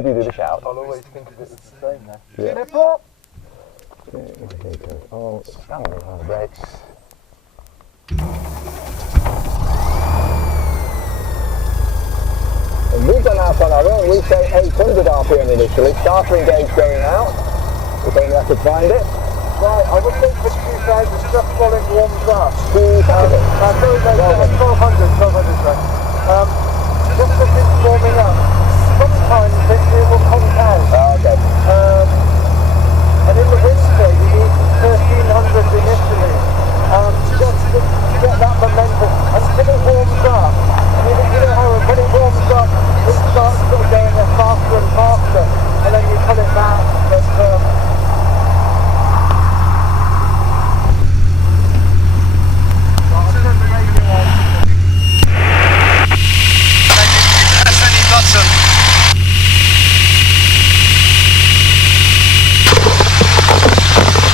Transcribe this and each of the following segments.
Could you do the shout? I'll always think of it as the same now. Yeah. Slip up! Oh, brakes. And we've gone out on our own. We say 800 RPM initially. Starter engage going out. If only I could find it. Right, I would think for 2000 just while it warms up. 2000? Sorry, no, 1200, right. Just as it's warming up, sometimes it will conk out. Oh, okay. And in the winter you need 1300 initially. Just to get that momentum until it warms up. You know how when it warms up, it starts sort of going faster and faster, and then you pull it back. But,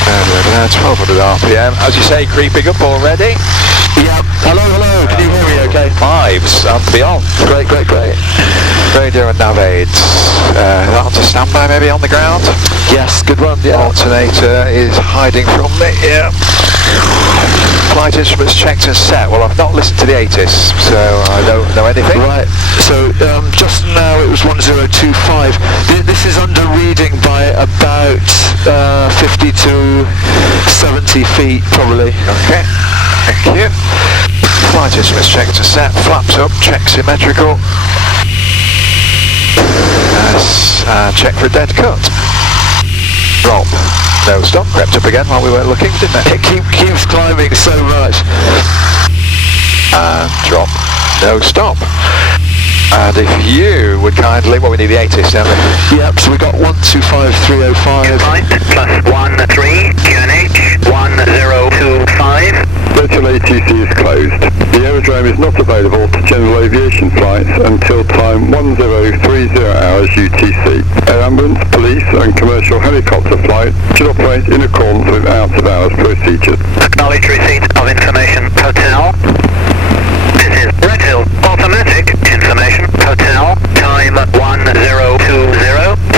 And we're now 1200 RPM, as you say, creeping up already. Yeah, hello, can you hear me okay? Fives and beyond. Great. Radio and nav aids. On to standby maybe on the ground. Yes, good one, yeah. Alternator is hiding from me, yeah. Flight instruments checked and set. Well, I've not listened to the ATIS, so I don't know anything. Right, so just now it was 1025. This is under reading by about 50 to 70 feet probably. Okay, thank you. Flight instruments checked and set. Flaps up, check symmetrical. Yes, check for a dead cut. Drop. No stop, crept up again while we weren't looking, didn't it? It keeps climbing so much. And drop. No stop. And if you would kindly, well, we need the ATIS, don't we? Yep, so we got 125305. Flight +13, QNH 1025. Redhill ATC is closed. The aerodrome is not available to general aviation flights until time 1030 hours UTC. Air ambulance, police and commercial helicopter flight should operate in accordance with out-of-hours procedures. Acknowledge receipt of information hotel. This is Redhill Automatic Information Hotel. Time 1020.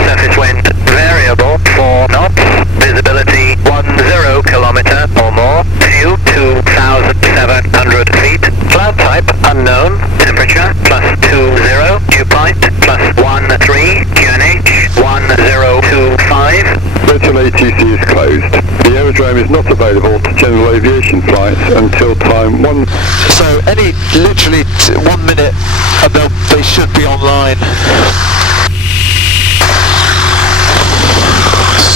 Surface wind variable 4 knots. Visibility 10 kilometer or more. View 2,700 feet. Cloud type unknown. Temperature +20. Dew point +13. QNH 1025. Redhill ATC is closed. The aerodrome is not available to general aviation flights until time 1... So literally 1 minute and they should be online.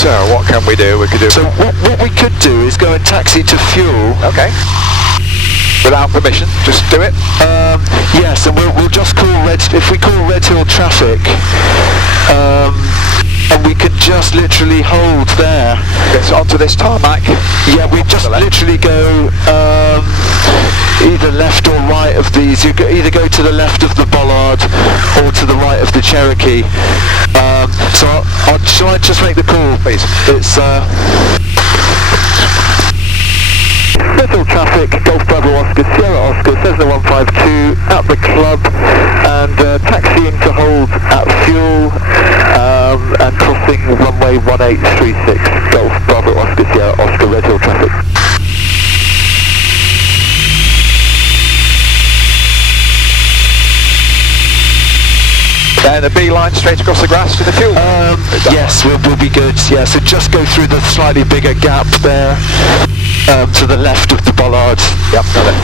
So what can we do? We could do. So what we could do is go and taxi to fuel. Okay. Without permission, just do it. Yes, and we'll just call if we call Redhill traffic, and we can just literally hold there. It's onto this tarmac. Yeah, we just literally go either left or right of these. You either go to the left of the bollard or to the right of the Cherokee. So shall I just make the call, please? It's Redhill traffic, Golf Bravo Oscar, Sierra Oscar, Cessna 152 at the club and taxiing to hold at fuel and crossing runway 1836, Golf Bravo Oscar, Sierra Oscar, Redhill traffic. And a beeline straight across the grass to the fuel. Yes, we'll be good. Yeah, so just go through the slightly bigger gap there to the left of the bollard. Yep, got it.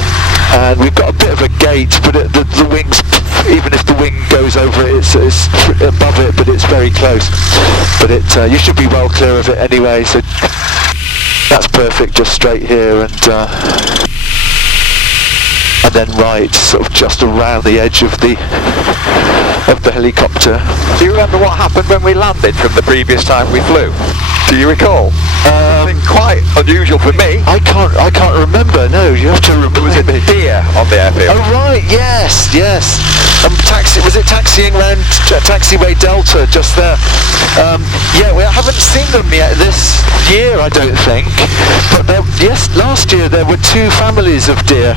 And we've got a bit of a gate, but the wings, even if the wing goes over it, it's above it, but it's very close. But you should be well clear of it anyway, so that's perfect, just straight here and then right, sort of just around the edge of the helicopter. Do you remember what happened when we landed from the previous time we flew? Do you recall? Something quite unusual for me. I can't remember. No, you have to remember. There was a deer on the airfield. Oh right, yes. Was it taxiing around taxiway Delta just there? Yeah, we haven't seen them yet this year, I don't think. But yes, last year there were 2 families of deer.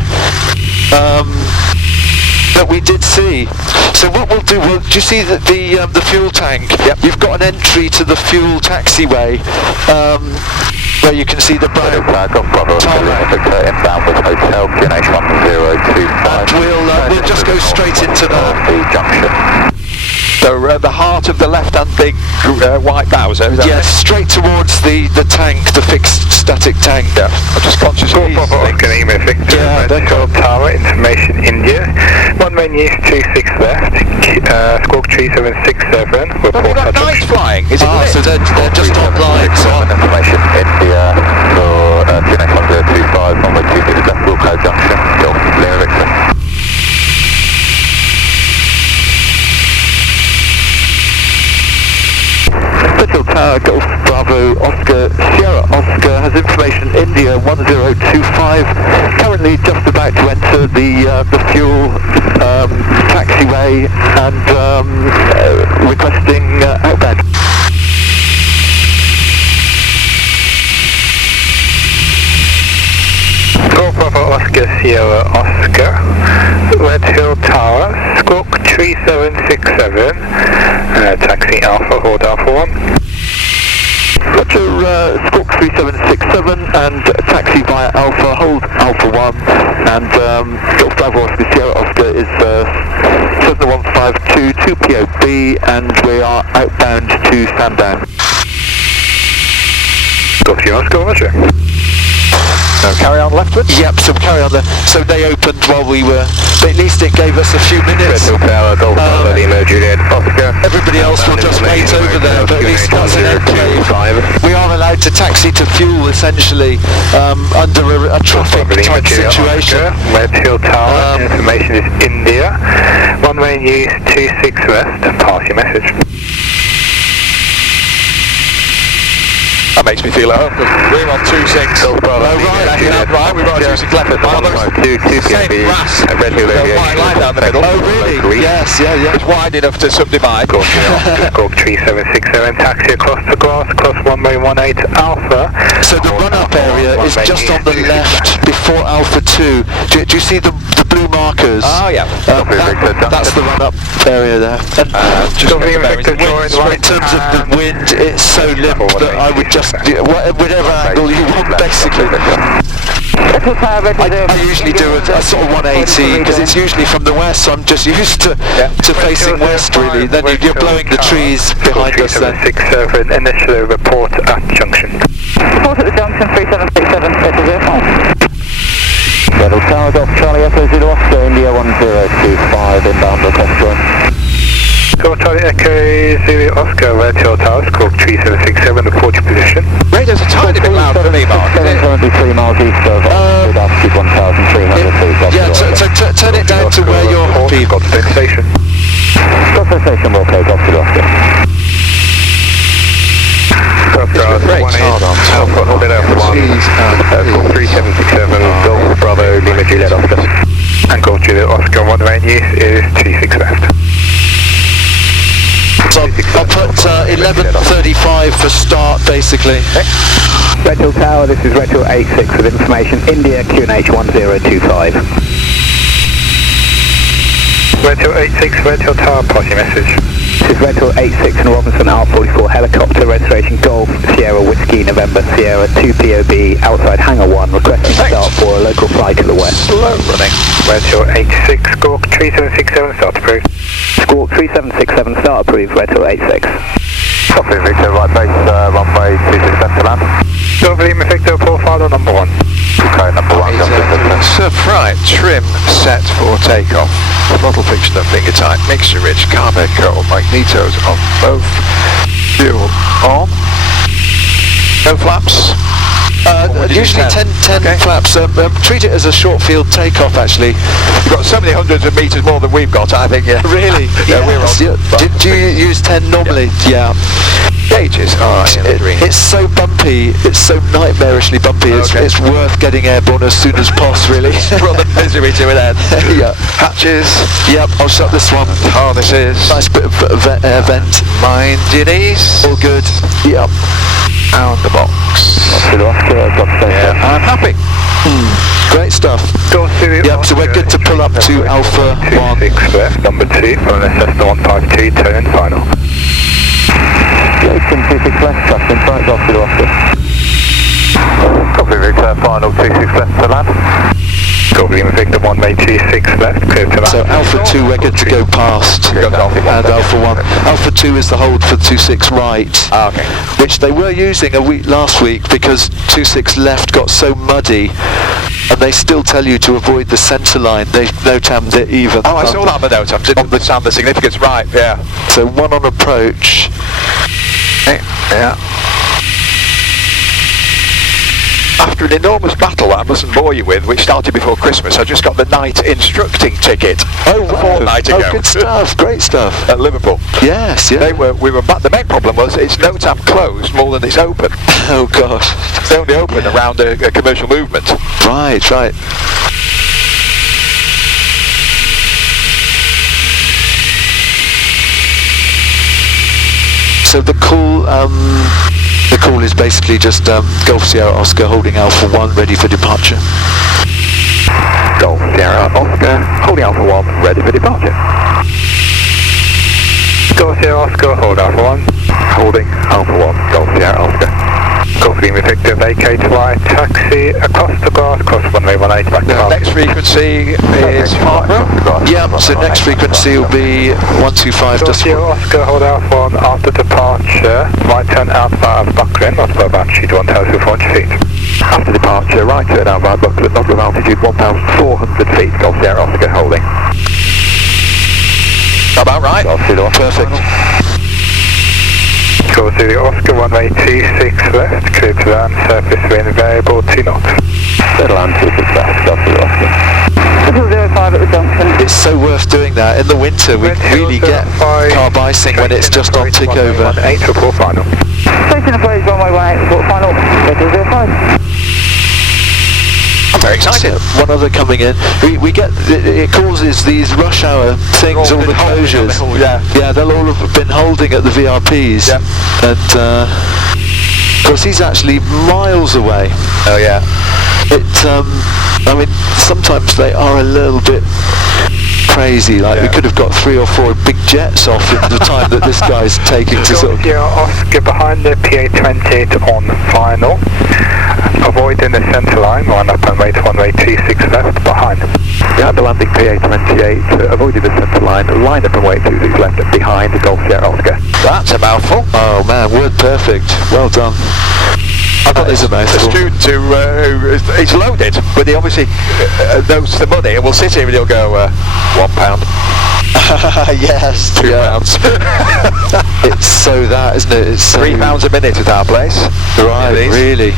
that we did see. So what we'll do, do you see that the fuel tank? Yep. You've got an entry to the fuel taxiway where you can see the brown tarmac. Inbound with hotel QNH 1025. And we'll just go straight into that. Junction. So the heart of the left-hand big white BOSO, is that Yes, straight towards the tank, the fixed static tank. Yeah, I'm just conscious of these. Yeah, they're cool. Tower, information India. One main use 26 left, squawk 3767, report Have you got night flying? Is it lit? So they're just online. So Information India for QNH 1025, runway 26 left, Wilco Junction, Golf Leo Victor. Redhill Tower, Golf Bravo, Oscar, Sierra Oscar has information India 1025, currently just about to enter the fuel taxiway and requesting outbound. Golf Bravo Oscar Sierra Oscar, Redhill Tower, squawk 3767, taxi Alpha, hold Alpha 1. Roger, squawk 3767 and taxi via Alpha, hold Alpha 1, and Golf Bravo Oscar Sierra Oscar is Cessna 152, 2 POB, and we are outbound to Sandown. Golf Sierra Oscar, roger. So carry on leftwards? yep, so carry on there. So they opened while we were, but at least it gave us a few minutes. Redhill Tower, Golf Bravo Lima Juliet Oscar. Everybody else will just wait over there, but at least that's an enclave. We are allowed to taxi to fuel, essentially, under a traffic type situation. Redhill Tower, information is India. One main use 26 west, pass your message. That makes me feel at home, because we're on 26. Oh, right, we've got a 26 left at the moment. Same grass, Redhill a white line down the middle. Oh, really? Yes, yeah. It's wide enough to subdivide. Squawk 3767, taxi across the grass, cross runway 18 Alpha. So the run-up area is just on the left before Alpha 2. Do you see the blue markers? Oh, yeah. That's the run-up area there. And Just in terms of the wind, it's so limp that I would just, whatever angle you want, basically. I usually do a sort of 180 because it's usually from the west, so I'm just used to facing west, really. Then you're blowing the trees behind us then. 3767, initial report at junction. Report at the junction, 3767, Redhill Tower, Golf Charlie Echo Zulu Oscar, India 1025, inbound request join. Golf Charlie Echo Zulu Oscar, Redhill Tower, squawk 3767, report your position. Radio's a tiny bit loud for me, Mark. 773 miles east of with altitude 1,300 feet. Yeah, so turn it down to where you're happy. Got the station. Golf station, Wilco, Golf Zulu Oscar. Great. Alpha, hold it out for 1. 3767, Golf Bravo Lima Juliet Oscar. And Golf Juliet Oscar, one main use is 26 left. So I'll put 11:35 for start, basically. Redhill Tower, this is Redhill 86 with information India QNH 1025. Redhill 86, Redhill Tower, pass your message. This is Redhill 86 and Robinson R44 helicopter, registration Golf Sierra Whiskey November Sierra 2 POB outside Hangar 1, requesting start for a local flight to the west. Slow running. Redhill 86, squawk 3767, start approved. Squawk 3767, start approved, Redhill 86. Copy, Victor, right base, runway 26 left to land. Silver Lima Victor, profile number 1. Okay, number 1, Right, trim set for takeoff. Throttle fixture and finger tight, mixture rich, carbo coal, magnetos on both. Fuel on. No flaps. Usually 10 Okay. flaps. Treat it as a short field takeoff, actually. You've got so many hundreds of metres more than we've got, I think, yeah. Really? Yeah, we're on. Do you use 10 normally? Yeah. Gauges, alright, It's so bumpy, it's so nightmarishly bumpy, it's worth getting airborne as soon as possible, really. Rather than misery to it then. Yeah. Hatches. Yep, I'll shut this one. Harnesses. Nice bit of air vent. Mind your knees. All good. Yep. Out the box. Oscar, Yeah, I'm happy. Great stuff. Yep, so we're good to pull up to Alpha 1. 26 left, number 2, from the Cessna 152, turn and final. Yeah, 26 left, passing, right off to the Oscar. Copy Victor, final 26 left to land. Copy Victor, 126 left, clear to land. So Alpha 2 we're good to go past, and Alpha 1. Alpha 2 is the hold for 26 right, Okay. which they were using last week because 26 left got so muddy, and they still tell you to avoid the centre line. They no-tammed it even. Oh, I saw that on the note. I didn't understand the significance. Right, yeah. So 1 on approach. Yeah. After an enormous battle that I mustn't bore you with, which started before Christmas, I just got the night instructing ticket. Oh, wow. A fortnight ago. Oh, good stuff. Great stuff. At Liverpool. Yes, yeah. We were back. The main problem was it's no-tam closed more than it's open. Oh, gosh. It's only open around a commercial movement. Right. So the call is basically just Golf Sierra Oscar holding Alpha 1 ready for departure. Golf Sierra Oscar, holding Alpha 1, ready for departure. Golf Sierra Oscar, hold Alpha 1, holding Alpha 1, Golf Sierra Oscar. Golf Lima Victor, vacate right, taxi across the grass, cross runway 18 back to Next frequency is Farnborough. Yeah, so next frequency will be 125. Golf Sierra Oscar, hold Alpha 1 after departure, right turn outside of Buckland, not above altitude 1,400 feet. After departure, right turn outside Buckland, not above altitude 1,400 feet, Golf Sierra Oscar holding. About right. Perfect. Golf Sierra Oscar, runway 26 left, clear to land, surface wind variable 2 knots. Settle land 26 left, Golf Sierra Oscar. 05 at the junction. It's so worth doing that. In the winter, we really get carb icing when it's just on tick over. 18 to 4 final. Taking approach runway 18 to 4 final, Redhill 05. I'm very excited. One other coming in. We get it causes these rush hour things, all the closures. Yeah, they'll all have been holding at the VRPs. Yeah. And of course he's actually miles away. Oh yeah. I mean, sometimes they are a little bit crazy. Like we could have got 3 or 4 big jets off in the time that this guy's taking to sort of. Yeah, Oscar behind the PA28 on final. Avoiding the centre line, line up and wait 126 left behind. Yeah, the landing PA28, avoiding the centre line up and wait 26 left behind the Golf Sierra Oscar. That's a mouthful. Oh man, word perfect. Well done. I thought there's a The mouthful. student who he's loaded, but he obviously knows the money and will sit here and he'll go £1. Yes. £2. It's so that, isn't it? It's so £3 a minute at our place. Right, really.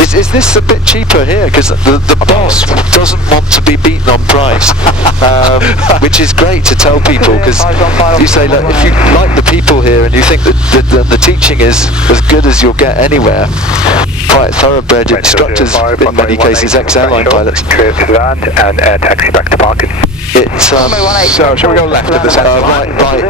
Is this a bit cheaper here? Because the boss doesn't want to be beaten on price, which is great to tell people, because you say, look, if you like the people here and you think that the teaching is as good as you'll get anywhere, quite thoroughbred instructors, in many cases ex-airline pilots. Clear to land and air taxi back to parking. It's so shall we go left of the centre line? Right.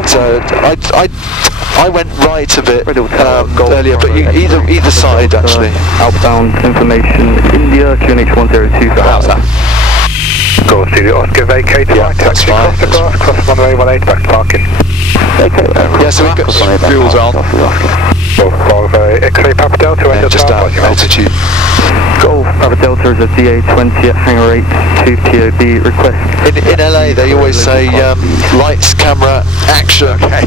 I went right a bit earlier, but either side actually. Outbound information, India, QNH 102 for How's that? Go to the Oscar, vacate right, taxi across the grass, cross runway 18 back to parking. Yeah, so we've got Fuel's on. Golf X-ray Papa Delta, yeah, just at altitude. Golf Papa Delta is a DA20 at hangar 8 to TOB request. In LA they always say lights, camera, action. Okay.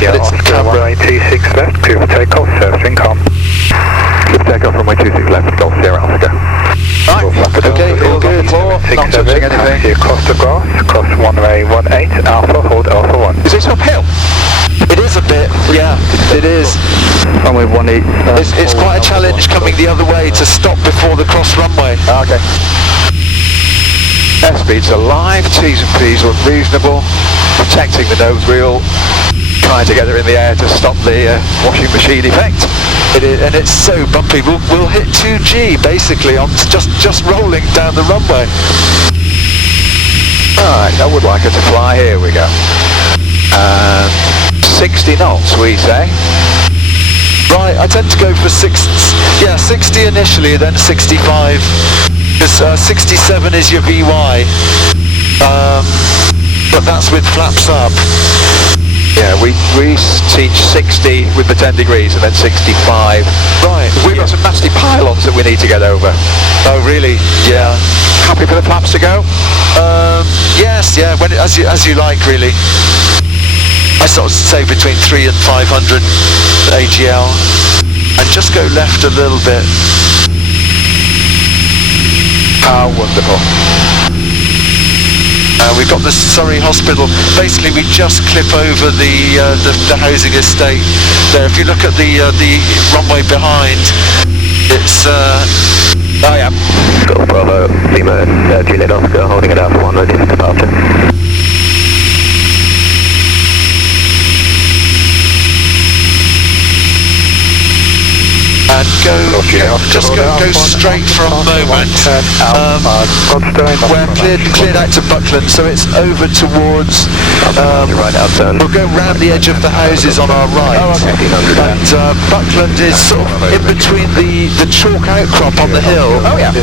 Yeah, it's Oscar, camera. runway 26 left, clear for takeoff, servicing com. Clear for takeoff, runway 26 left, Golf Sierra Oscar. Right. Okay, all good. Not touching anything. Across the grass, cross runway 18, Alpha, hold Alpha 1. Is this uphill? It is a bit, yeah, it is. Runway 18. It's quite a challenge coming the other way to stop before the cross runway. Okay. Airspeed's alive, T's and P's are reasonable, protecting the nose wheel, trying to get her in the air to stop the washing machine effect. It is, and it's so bumpy. We'll hit 2G basically on just rolling down the runway. Alright, I would like her to fly. Here we go. 60 knots, we say. Right, I tend to go for 60 initially, then 65. Because 67 is your VY, but that's with flaps up. Yeah, we teach 60 with the 10 degrees and then 65. Right. We've got some nasty pylons that we need to get over. Oh really? Yeah. Happy for the flaps to go? Yes, yeah, when as you like really. I sort of say between 3 and 500 AGL, and just go left a little bit. How wonderful. We've got the Surrey Hospital. Basically, we just clip over the housing estate there. If you look at the runway behind, it's Oh yeah. Golf Bravo, Lima, Juliet Oscar, holding it out for 1 ready for departure. and go straight for a moment. We're cleared out to Buckland, so it's over towards. We'll go round the edge of the houses on our right. And Buckland is sort of in between the chalk outcrop on the hill. And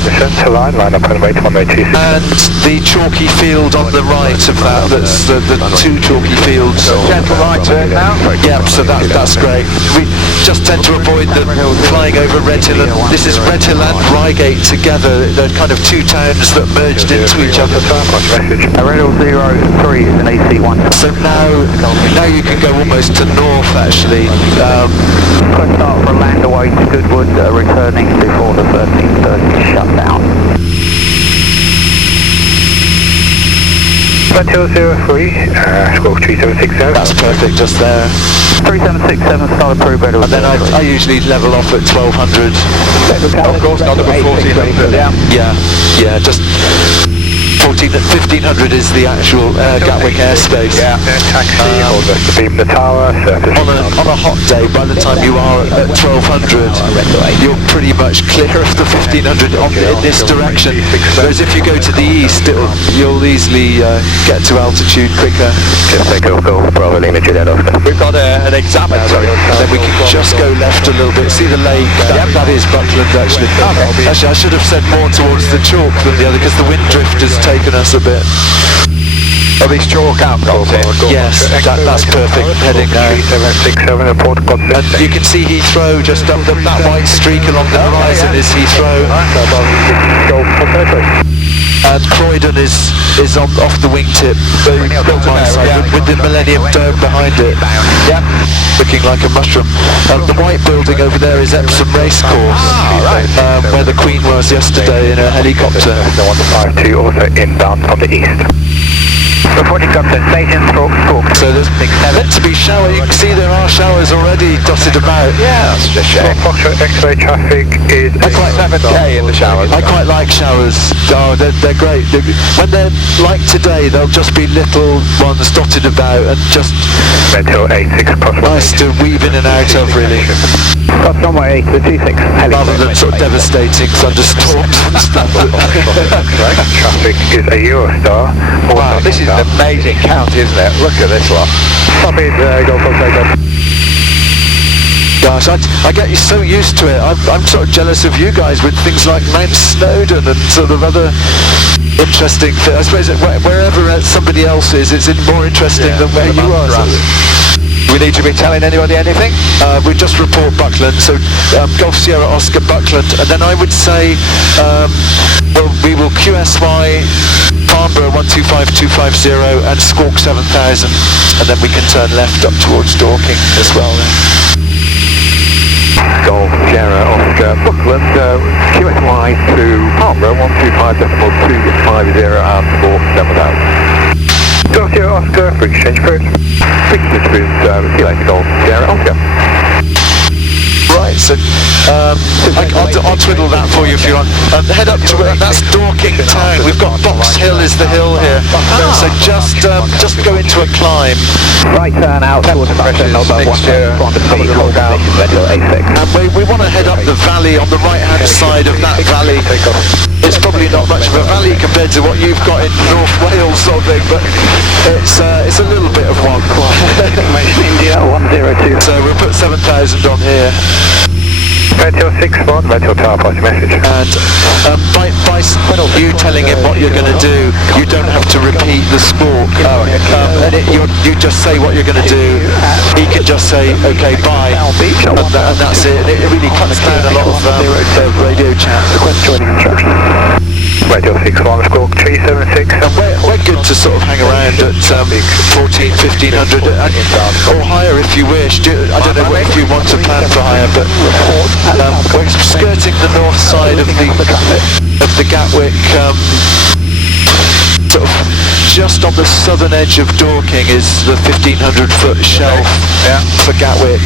the chalky field on the right of that. That's the two chalky fields. Gentle right turn now. Yeah, so that's great. We just tend to avoid the flying over Redhill, and this is Redhill and Reigate together. They're kind of two towns that merged into each other. Redhill 03 is an AC1. So now you can go almost to north actually. Quick start for a land away to Goodwood, returning before the 1330 shutdown. Redhill 03, squawk 3760. That's perfect, just there. 3767, start approved, Redhill. And then I usually level off at 1200. Of course, not at 1400. Yeah, just 1500 is the actual Gatwick airspace. Yeah, taxi, hold the beam the tower, surface. On a hot day, by the time you are at 1200, you're pretty much clear of the 1500 in this direction. Whereas if you go to the east, you'll easily get to altitude quicker. Bravo Lima Juliet Oscar. We've got an examiner, And then we can just go left a little bit. See the lake? That is Buckland actually. Actually, I should have said more towards the chalk than the other, because the wind drift has taken us a bit. Are these chalk outcrops here? Yes, that's perfect. Heading now. 3767, report And you can see Heathrow just up that white streak along the horizon is Heathrow. And Croydon is off the wingtip, my side, with the Millennium Dome behind it. Yeah, looking like a mushroom. The white building over there is Epsom Racecourse, where the Queen was yesterday in a helicopter. 152 also inbound from the east. Reporting Compton Station, stroke. So there's meant to be shower. You can see there are showers already dotted about. Yeah, that's just a shame. Foxtrot X-ray traffic is 7K in the showers. I quite like showers. Oh, they're great. When they're like today, they'll just be little ones dotted about and just Redhill 86 cross nice to weave in and out of, really. Cross runway 8 to 26. Rather than sort of devastating thunderstorms and stuff. Traffic is a Eurostar. Wow, this is an amazing county, isn't it? Look at this lot. Stop it, go for takeoff. Gosh, I get you so used to it. I'm sort of jealous of you guys with things like Mount Snowdon and sort of other interesting things. I suppose wherever somebody else is, it's more interesting than where you are. We need to be telling anybody anything? We just report Buckland, so Golf Sierra Oscar Buckland, and then I would say we will QSY Farnborough 125250 and Squawk 7000, and then we can turn left up towards Dorking as well then. Golf Sierra Oscar Buckland, QSY to Farnborough 125.250 and Squawk 7000. Golf Sierra Oscar for exchange approach. Fixed distance, see you later, Golf Sierra Oscar. Right, so I'll twiddle that for you if you want. Head up to that's Dorking town. We've got Box Hill is the hill here. So just go into a climb. Right turn out towards Buckland, not above 1 on the speed, hold down, Redhill 86. And we want to head up the valley on the right hand side of that valley. It's probably not much of a valley compared to what you've got in North Wales sort of thing, but it's a little bit of one. India 102. So we'll put 7000 on here. Redhill 6-1, Redhill Tower, pass your message. And by you telling him what you're going to do, you don't have to repeat the squawk. You just say what you're going to do. He can just say, okay, bye, and that's it. It really cuts down a lot of radio chat. Request joining instructions. Redhill 6-1, squawk 376. And we're good to sort of hang around at 14, 1500 or higher if you wish. I don't know if you want to plan for higher, but we're skirting the north side of the Gatwick, sort of just on the southern edge of Dorking is the 1500 foot shelf for Gatwick.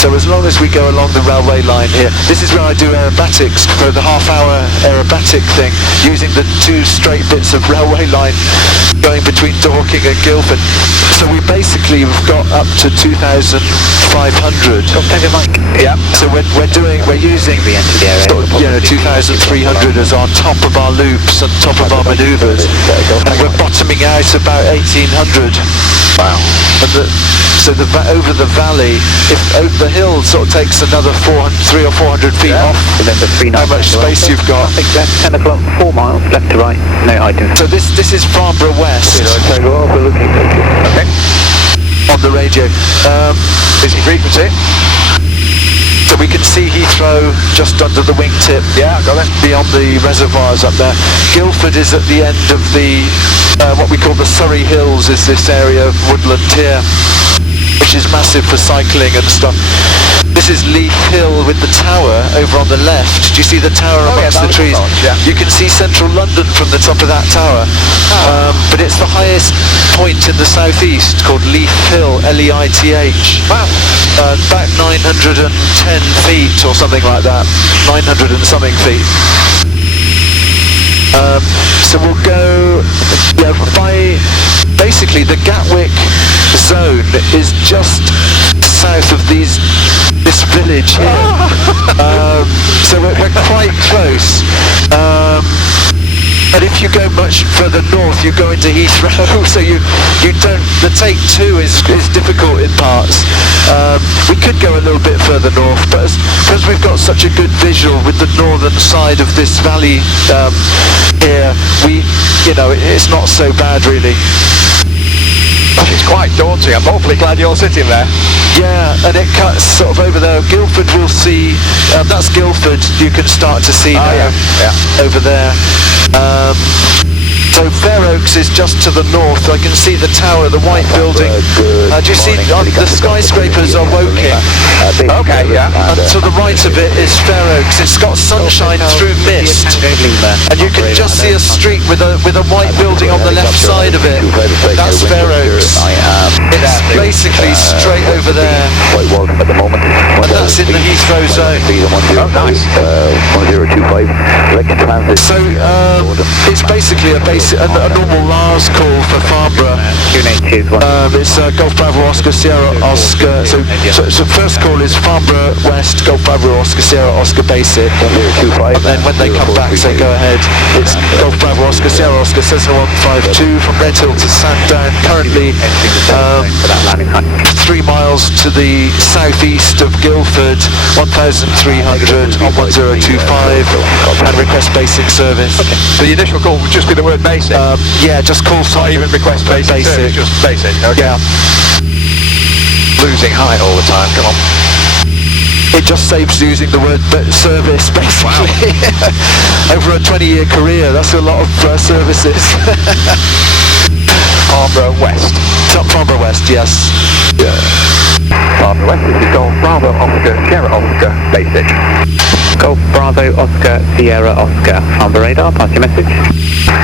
So as long as we go along the railway line here, this is where I do aerobatics for the half-hour aerobatic thing, using the two straight bits of railway line going between Dorking and Guildford. So we basically have got up to 2,500. Yeah. So we're using sort of, 2,300 as our top of our loops and top of our manoeuvres, and we're bottoming out about 1,800. Wow. And so over the valley, if the hill sort of takes another 300 or 400 feet off, how much space you've got. I think that's 10 o'clock, 4 miles, left to right, no items. So this is Farnborough West. We're looking. Okay. On the radio. Busy frequency. So we can see Heathrow just under the wingtip. Yeah, got it. Beyond the reservoirs up there. Guildford is at the end of the what we call the Surrey Hills, is this area of woodland here, which is massive for cycling and stuff. This is Leith Hill with the tower over on the left. Do you see the tower amongst the trees? You can see central London from the top of that tower. But it's the highest point in the southeast, called Leith Hill, Leith. Wow. About 910 feet or something like that. 900 and something feet. So we'll go by basically the Gatwick zone is just south of this village here. So we're quite close. And if you go much further north, you go into Heathrow, so you don't. The take two is difficult in parts. We could go a little bit further north, but because we've got such a good visual with the northern side of this valley here, it's not so bad really. It's quite daunting. I'm awfully glad you're sitting there. Yeah, and it cuts sort of over there. Guildford we'll see, that's Guildford, you can start to see now over there. So Fair Oaks is just to the north. I can see the tower, the white building. Do you see the skyscrapers are Woking? Okay, yeah. And to the right of it is Fair Oaks. It's got sunshine through mist, and you can just see a street with a white building on the left side of it. That's Fair Oaks. It's basically straight over there, and that's in the Heathrow zone. Oh, nice. 1025. So it's basically a normal Lars call for Farnborough. It's Golf Bravo Oscar Sierra Oscar. So first call is Farnborough West, Golf Bravo Oscar Sierra Oscar basic. And then when they come back, say go ahead. It's Golf Bravo Oscar Sierra Oscar Cessna 152 from Redhill to Sandown. Currently 3 miles to the southeast of Guildford, 1,300 on 1025, and request basic service. Okay. So the initial call would just be the word basic? Yeah, just call sign. Not even request basic. Service, just basic. Okay. Yeah. Losing height all the time. Come on. It just saves using the word service, basically. Wow. Over a 20-year career, that's a lot of services. Farnborough West. Top Farnborough West, yes. Yeah. Farnborough West, this is Golf Bravo Oscar Sierra Oscar basic. Golf Bravo Oscar Sierra Oscar. Farnborough radar, pass your message.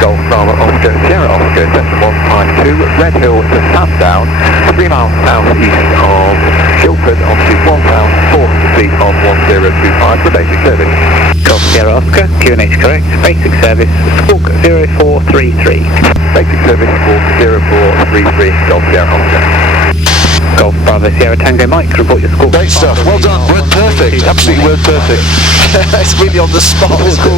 Golf Bravo Oscar Sierra Oscar Cessna 152, Redhill to Sandown, 3 miles southeast of Guildford, onto 1,400 feet on 1025 for basic service. Golf Sierra Oscar, QNH correct, basic service, squawk 0433. Basic service squawk 0433, Golf Sierra Oscar. Golf Bravo Sierra Tango Mike, report your squawk. Great stuff, well done, word perfect, absolutely word perfect. It's really on the spot, isn't it?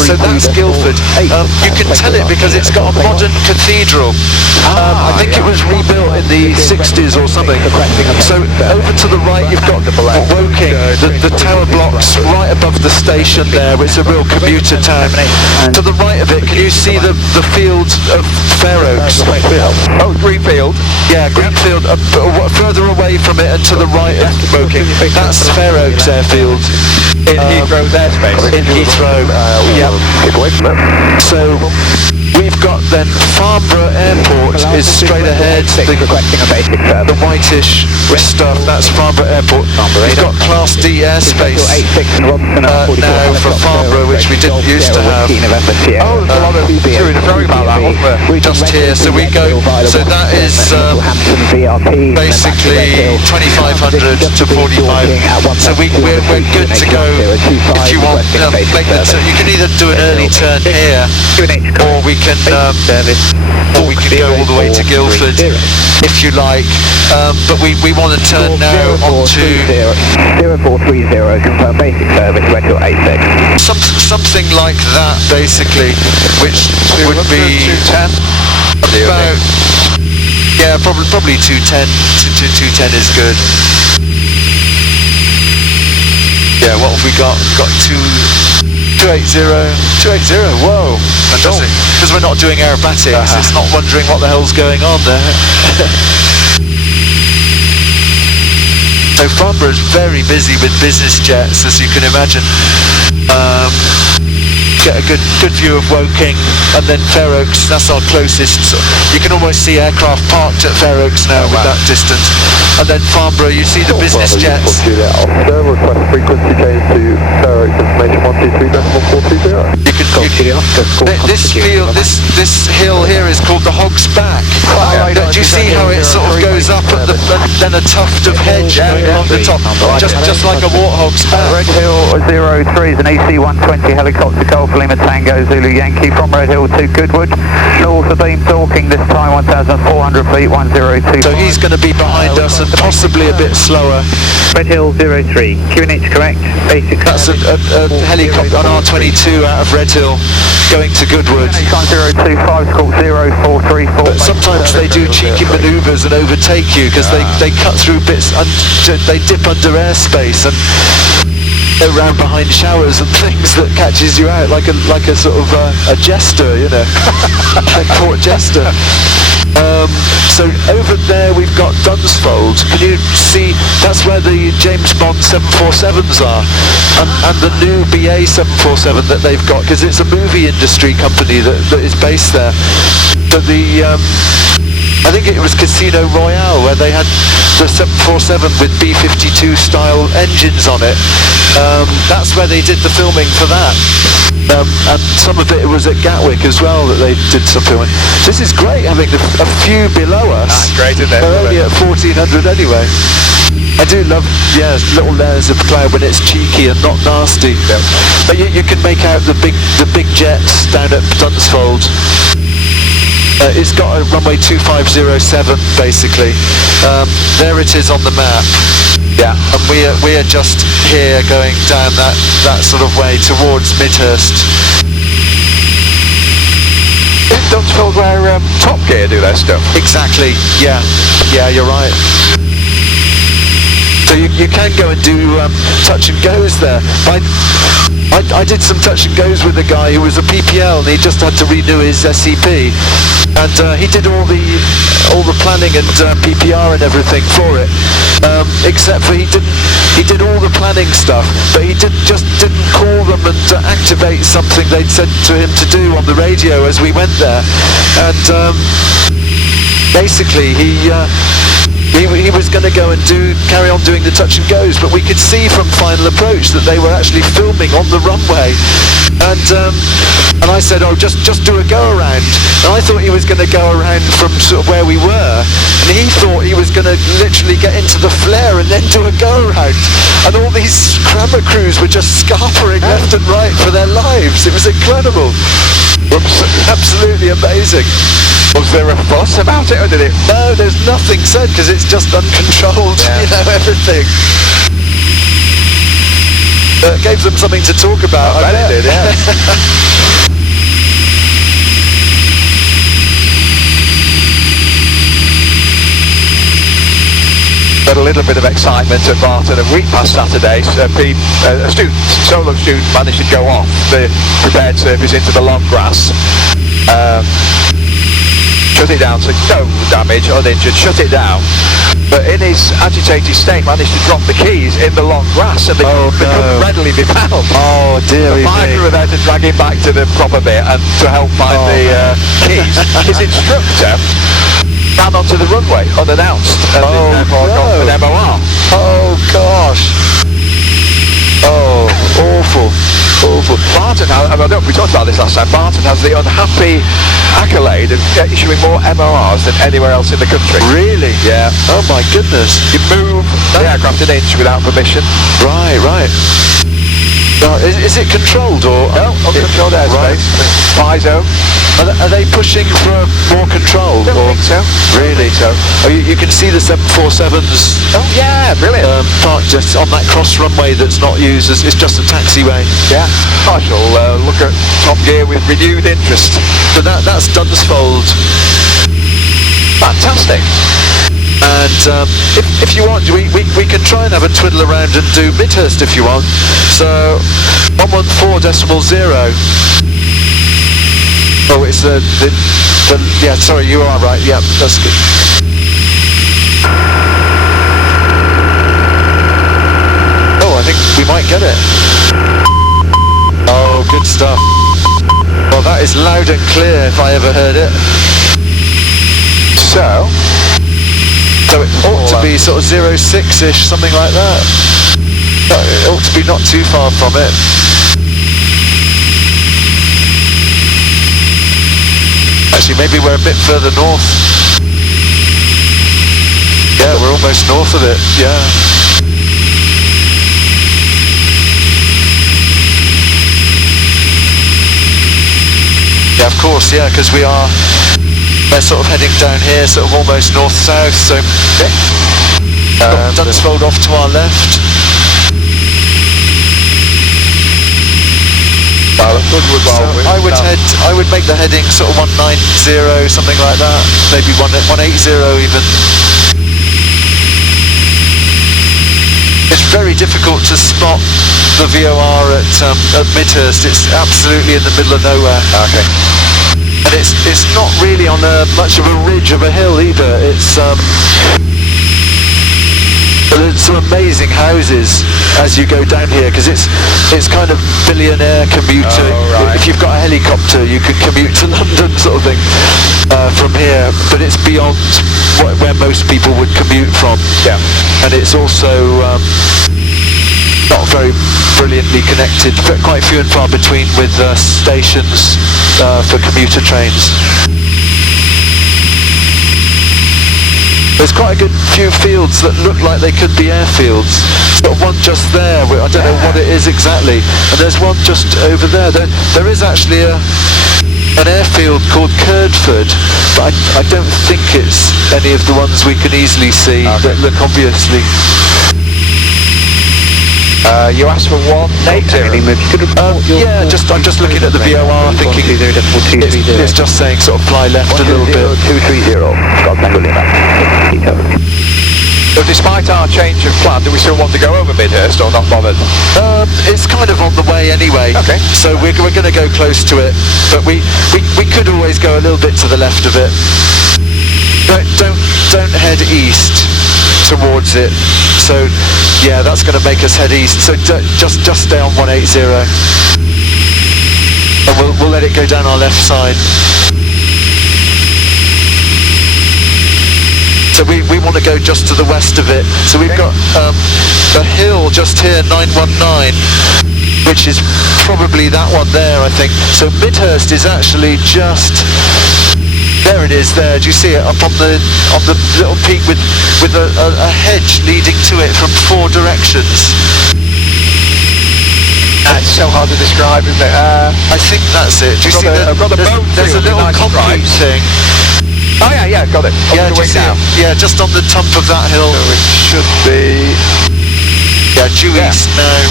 So that's Guildford. You can tell it because it's got a modern cathedral. I think it was rebuilt in the 60s or something. So over to the right you've got Woking, the tower blocks right above the station there. It's a real commuter town. To the right of it, can you see the fields of Fair Oaks? Oh, Greenfield. Yeah, Greenfield. Further away from it and to the right of Woking, that's Fair Oaks Airfield. In Heathrow's airspace. In Heathrow. Yeah. Keep away from it. So we've got then Farnborough Airport is straight ahead. The whitish stuff, that's Farnborough Airport. We've got Class D airspace now for Farnborough, which we didn't used to have. Oh, there's a lot of series throwing about that, wasn't there? Just here, so we go. So that is basically 2500 to 45. So we're good to go. If you want, make the turn. You can either do an early turn here, or we can go all the way to Guildford if you like. But we want to turn now onto 0430, confirm basic service, Redhill 86. Something like that, basically, which would be 210. about, yeah, probably 210. 210 is good. Yeah, what have we got? We've got 280, whoa, fantastic. Because we're not doing aerobatics, it's not wondering what the hell's going on there. So Farnborough is very busy with business jets, as you can imagine. Get a good view of Woking, and then Fair Oaks, that's our closest. You can almost see aircraft parked at Fair Oaks now with that distance. And then Farnborough, you see the business jets. Officer, request frequency change to Fair Oaks information 123.420. This hill here is called the Hog's Back. Do you see how it sort of goes up at then a tuft of hedge along the top, just like a warthog's back. Redhill 03 is an AC-120 helicopter Golf Lima Tango Zulu Yankee from Redhill to Goodwood. North of Beam Dorking, this time 1,400 feet, 102. So he's going to be behind us and possibly a bit slower. Redhill 03, QNH correct, basic. That's a helicopter, an R-22 out of Redhill going to Goodwood. 025, score 0434. But sometimes they do cheeky manoeuvres and overtake you because they cut through bits, they dip under airspace and go round behind showers and things that catches you out like a sort of a jester, you know, a court jester. So over there we've got Dunsfold. Can you see? That's where the James Bond 747s are, and the new BA 747 that they've got, because it's a movie industry company that is based there. But I think it was Casino Royale where they had the 747 with B-52 style engines on it. That's where they did the filming for that. And some of it was at Gatwick as well that they did some filming. This is great having a few below us. That's great, isn't it? They're only at 1400 anyway. I do love, little layers of cloud when it's cheeky and not nasty. Yeah. But you can make out the big jets down at Dunsfold. It's got a runway 2507 basically. There it is on the map. Yeah, and we are just here going down that sort of way towards Midhurst. Is Dunsfold where Top Gear do their stuff? Exactly. Yeah, you're right. So you can go and do touch and goes there. I did some touch and goes with a guy who was a PPL and he just had to renew his SCP, and he did all the planning and PPR and everything for it, except for he did all the planning stuff, but he didn't call them and activate something they'd said to him to do on the radio as we went there, and basically he was going to go and carry on doing the touch and goes, but we could see from final approach that they were actually filming on the runway, and I said, oh, just do a go around, and I thought he was going to go around from sort of where we were, and he thought he was going to literally get into the flare and then do a go around, and all these camera crews were just scarpering left and right for their lives. It was incredible. Absolutely amazing. Was there a fuss about it, or did it? No, there's nothing said because it's just uncontrolled, everything. Gave them something to talk about. I bet it did, yeah. Got a little bit of excitement at Barton a week past Saturday. So a solo student managed to go off the prepared surface into the long grass. Shut it down, so no damage, uninjured, shut it down. But in his agitated state managed to drop the keys in the long grass and they couldn't readily be found. Oh dear. The finder were there to drag him back to the proper bit and to help find the keys. His instructor ran onto the runway unannounced and therefore got an MOR. Oh gosh. Oh, awful. Barton, I don't know if we talked about this last time, Barton has the unhappy accolade of issuing more MORs than anywhere else in the country. Really? Yeah. Oh my goodness. You move the aircraft an inch without permission. Right. Now, is it controlled or? No, uncontrolled airspace. BOSO. Are they pushing for more control? I don't think so. Really? So. Oh, you can see the 747s. Oh yeah, brilliant. Parked just on that cross runway that's not used. It's just a taxiway. Yeah. I shall look at Top Gear with renewed interest. So that's Dunsfold. Fantastic. And if you want, we can try and have a twiddle around and do Midhurst if you want. So 114.0. Oh, it's the yeah. Sorry, you are right. Yeah, that's good. Oh, I think we might get it. Oh, good stuff. Well, that is loud and clear if I ever heard it. So it ought to be sort of 06-ish, something like that. It ought to be not too far from it. Actually, maybe we're a bit further north. Yeah, we're almost north of it, yeah. Yeah, of course, yeah, because we're sort of heading down here, sort of almost north-south, so Dunsfold off to our left. I would make the heading sort of 190, something like that, maybe 180 even. It's very difficult to spot the VOR at Midhurst. It's absolutely in the middle of nowhere. Okay. And it's not really on much of a ridge of a hill either. There's some amazing houses as you go down here because it's kind of billionaire commuter. Oh, right. If you've got a helicopter, you can commute to London, sort of thing, from here. But it's beyond where most people would commute from. Yeah. And it's also not very brilliantly connected, but quite few and far between with stations for commuter trains. There's quite a good few fields that look like they could be airfields. Got one just there, I don't know what it is exactly, and there's one just over there. There is actually an airfield called Curdford, but I don't think it's any of the ones we can easily see that look obviously. You asked for 180. Yeah, I'm just looking at the VOR, thinking it's just saying sort of fly left a little bit. 230, Scott Tango Lima. So despite our change of plan, do we still want to go over Midhurst or not bothered? It's kind of on the way anyway. Okay. So we're going to go close to it, but we could always go a little bit to the left of it. Don't head east towards it. So yeah, that's going to make us head east. So just stay on 180, and we'll let it go down our left side. So we want to go just to the west of it. So we've got the hill just here, 919, which is probably that one there, I think. So Midhurst is actually just there. It is there. Do you see it up on the little peak with a hedge leading to it from 4 directions? It's so hard to describe, isn't it? I think that's it. Do you see there's a little concrete thing. Oh yeah, got it. Yeah, just just on the top of that hill. So it should be due east now.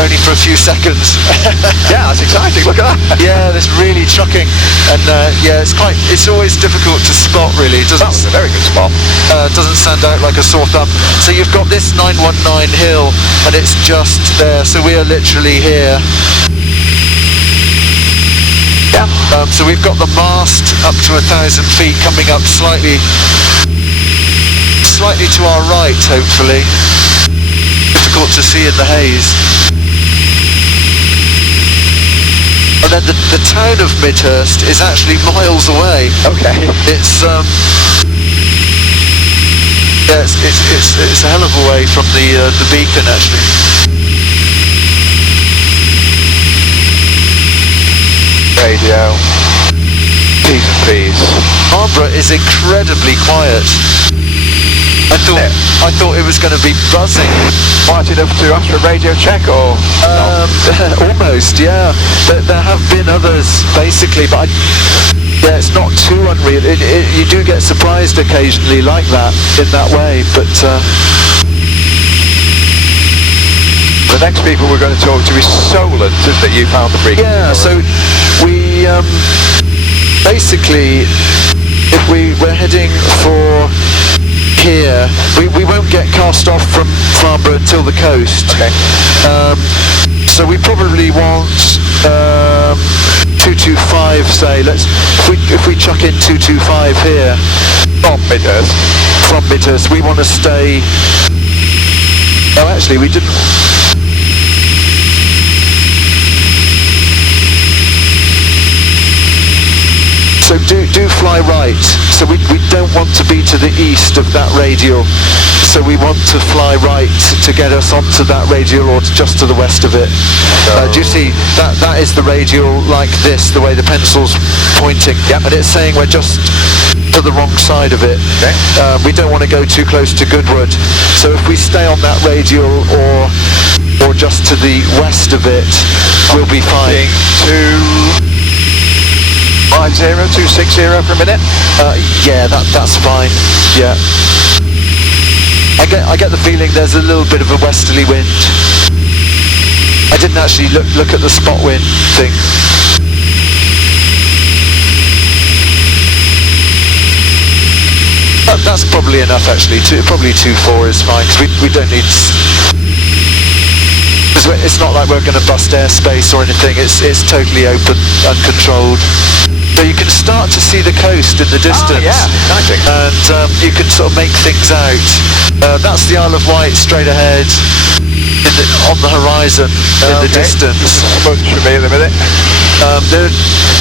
only for a few seconds. Yeah, that's exciting. Look at that. Yeah, that's really shocking, and yeah, it's always difficult to spot. Really, it That was a very good spot. doesn't stand out like a sore thumb. So you've got this 919 hill, and it's just there. So we are literally here. Yeah. So we've got the mast up to 1,000 feet, coming up slightly to our right, hopefully. Difficult to see in the haze. And then the town of Midhurst is actually miles away. Okay. It's yeah, it's a hell of a way from the beacon, actually. Radio. T's and P's. Harborough is incredibly quiet. I thought it was going to be buzzing. Quiet enough to ask for a radio check, or? Almost, yeah. There have been others, basically, but yeah, it's not too unreal. You do get surprised occasionally like that, in that way, but... The next people we're going to talk to is Solent, isn't it? You found the frequency. Yeah, so we basically, if we're heading for here, we won't get cast off from Farnborough until the coast. Okay. So we probably want 225, say. If we chuck in 225 here From Midhurst. from Midhurst, we want to stay. Oh, actually, we didn't. So do fly right. So we don't want to be to the east of that radial. So we want to fly right to get us onto that radial, or just to the west of it. Do you see that is the radial like this, the way the pencil's pointing? Yep. And it's saying we're just to the wrong side of it. Okay. We don't want to go too close to Goodwood. So if we stay on that radial or just to the west of it, we'll be fine. 260 for a minute. Yeah, that's fine. Yeah. I get the feeling there's a little bit of a westerly wind. I didn't actually look at the spot wind thing. That's probably enough, actually. Probably 2.4 is fine, because we don't need... It's not like we're going to bust airspace or anything. It's totally open, uncontrolled. So you can start to see the coast in the distance. Yeah, exciting. And you can sort of make things out. That's the Isle of Wight straight ahead on the horizon in the distance. Smudge for me in a minute.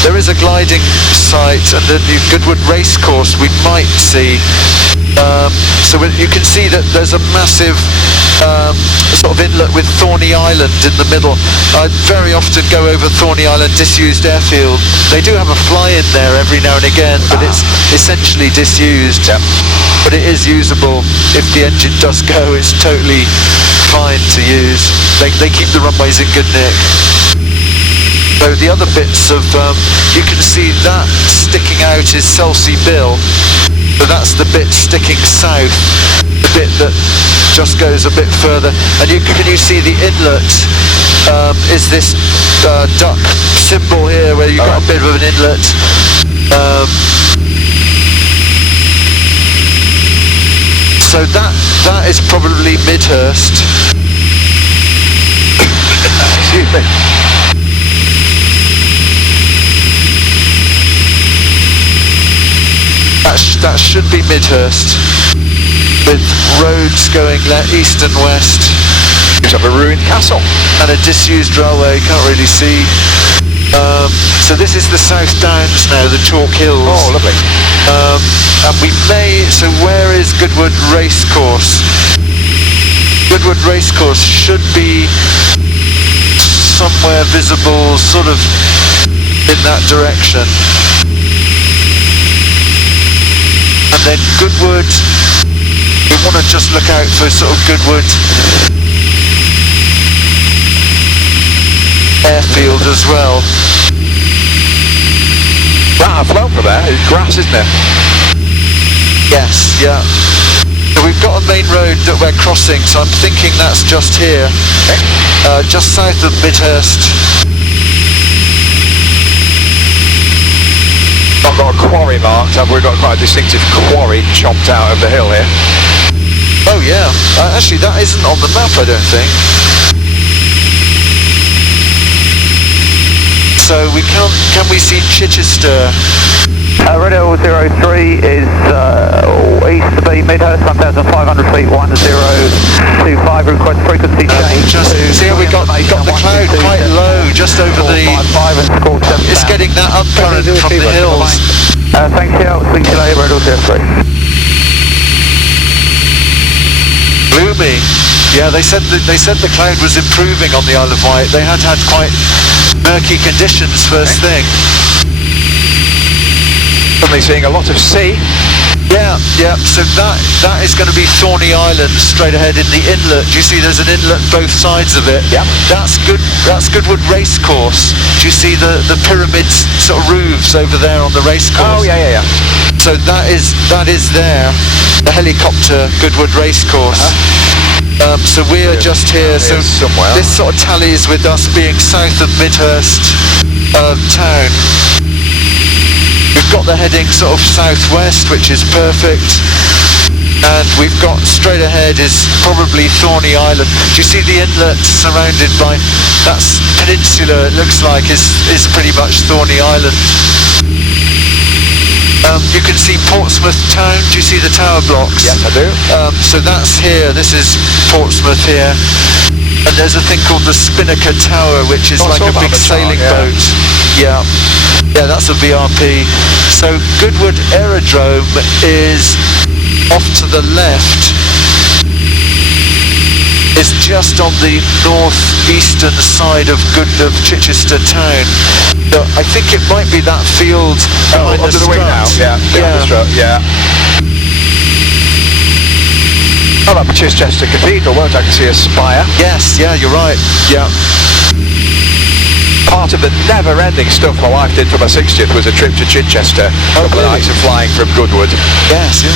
There is a gliding site, and the Goodwood Racecourse we might see. So you can see that there's a massive sort of inlet with Thorney Island in the middle. I very often go over Thorney Island disused airfield. They do have a fly-in there every now and again, but it's essentially disused. Yep. But it is usable. If the engine does go, it's totally fine to use. They keep the runways in good nick. So the other bits of, you can see that sticking out is Selsey Bill. So that's the bit sticking south, the bit that just goes a bit further. And can you see the inlet is this duck symbol here, where you've got a bit of an inlet. So that is probably Midhurst. Excuse me. That should be Midhurst, with roads going east and west. You have a ruined castle. And a disused railway, can't really see. So this is the South Downs now, the Chalk Hills. Oh, lovely. And so where is Goodwood Racecourse? Goodwood Racecourse should be somewhere visible, sort of in that direction. And then Goodwood, we want to just look out for sort of Goodwood airfield as well. Wow, I've flown from there. It's grass, isn't it? Yes, yeah. So we've got a main road that we're crossing, so I'm thinking that's just here. Okay. just south of Midhurst. Not got a quarry marked, have we? Got quite a distinctive quarry chopped out of the hill here. Oh yeah, actually that isn't on the map, I don't think. So we can we see Chichester? Redhill 03 is east to be Midhurst, 1,500 feet, 1025, request frequency change. Just see how we got the cloud quite low, just over the... It's getting that upcurrent from the hills. Thanks, yeah, I'll speak to you later, Redhill 03. Gloomy. Yeah, they said the cloud was improving on the Isle of Wight. They had quite murky conditions first thing. Suddenly seeing a lot of sea. Yeah. So that is going to be Thorney Island straight ahead in the inlet. Do you see there's an inlet both sides of it? Yeah. That's Goodwood Racecourse. Do you see the pyramid sort of roofs over there on the racecourse? Oh yeah. So that is there, the helicopter Goodwood Racecourse. So we're just here. So somewhere. This sort of tallies with us being south of Midhurst town. We've got the heading sort of southwest, which is perfect, and we've got straight ahead is probably Thorney Island. Do you see the inlet surrounded by, that's peninsula, it looks like, is pretty much Thorney Island. You can see Portsmouth town. Do you see the tower blocks? Yes, I do. So that's here, this is Portsmouth here, and there's a thing called the Spinnaker Tower, which is like a big sailing boat. Yeah, that's a VRP. So Goodwood Aerodrome is off to the left. It's just on the northeastern side of Chichester town. So I think it might be that field behind under the wing now. Yeah. Oh, that'll be Chichester Cathedral, won't I? Can see a spire. Yes, yeah, you're right. Yeah. Part of the never-ending stuff my wife did for my 60th was a trip to Chichester. A couple of nights of flying from Goodwood. Yes, yeah.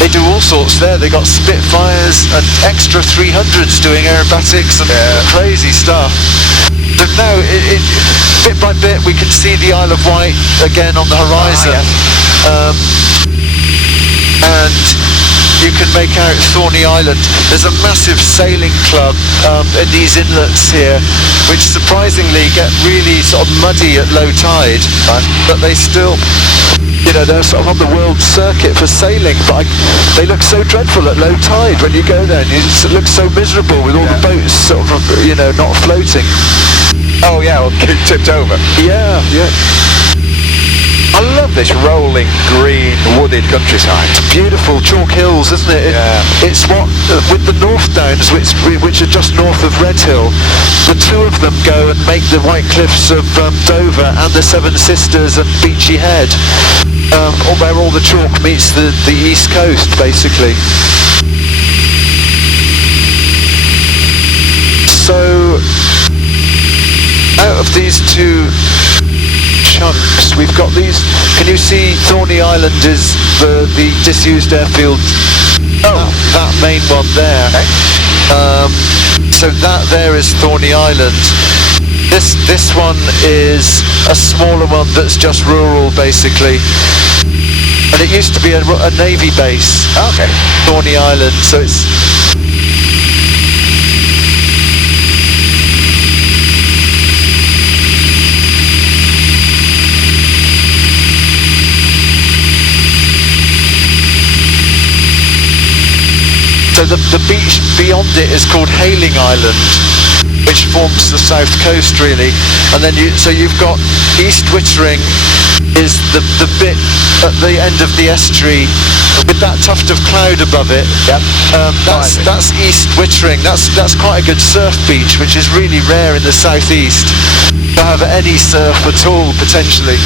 They do all sorts there. They got Spitfires and extra 300s doing aerobatics and crazy stuff. But now, bit by bit, we can see the Isle of Wight again on the horizon. And you can make out Thorney Island. There's a massive sailing club in these inlets here, which surprisingly get really sort of muddy at low tide, but they still, they're sort of on the world circuit for sailing, but they look so dreadful at low tide when you go there, and it looks so miserable with all the boats sort of, not floating. Oh yeah, or tipped over. Yeah. I love this rolling, green, wooded countryside. Beautiful chalk hills, isn't it? It's what, with the North Downs, which are just north of Redhill, the two of them go and make the White Cliffs of Dover and the Seven Sisters and Beachy Head, where all the chalk meets the east coast, basically. So, out of these two chunks, we've got these. Can you see Thorney Island is the disused airfield? That main one there. So that there is Thorney Island. This one is a smaller one that's just rural, basically. And it used to be a navy base. Okay. Thorney Island. So it's. So the beach beyond it is called Hayling Island, which forms the south coast really. And then you've got East Wittering is the bit at the end of the estuary with that tuft of cloud above it. That's East Wittering. That's quite a good surf beach, which is really rare in the southeast to have any surf at all potentially.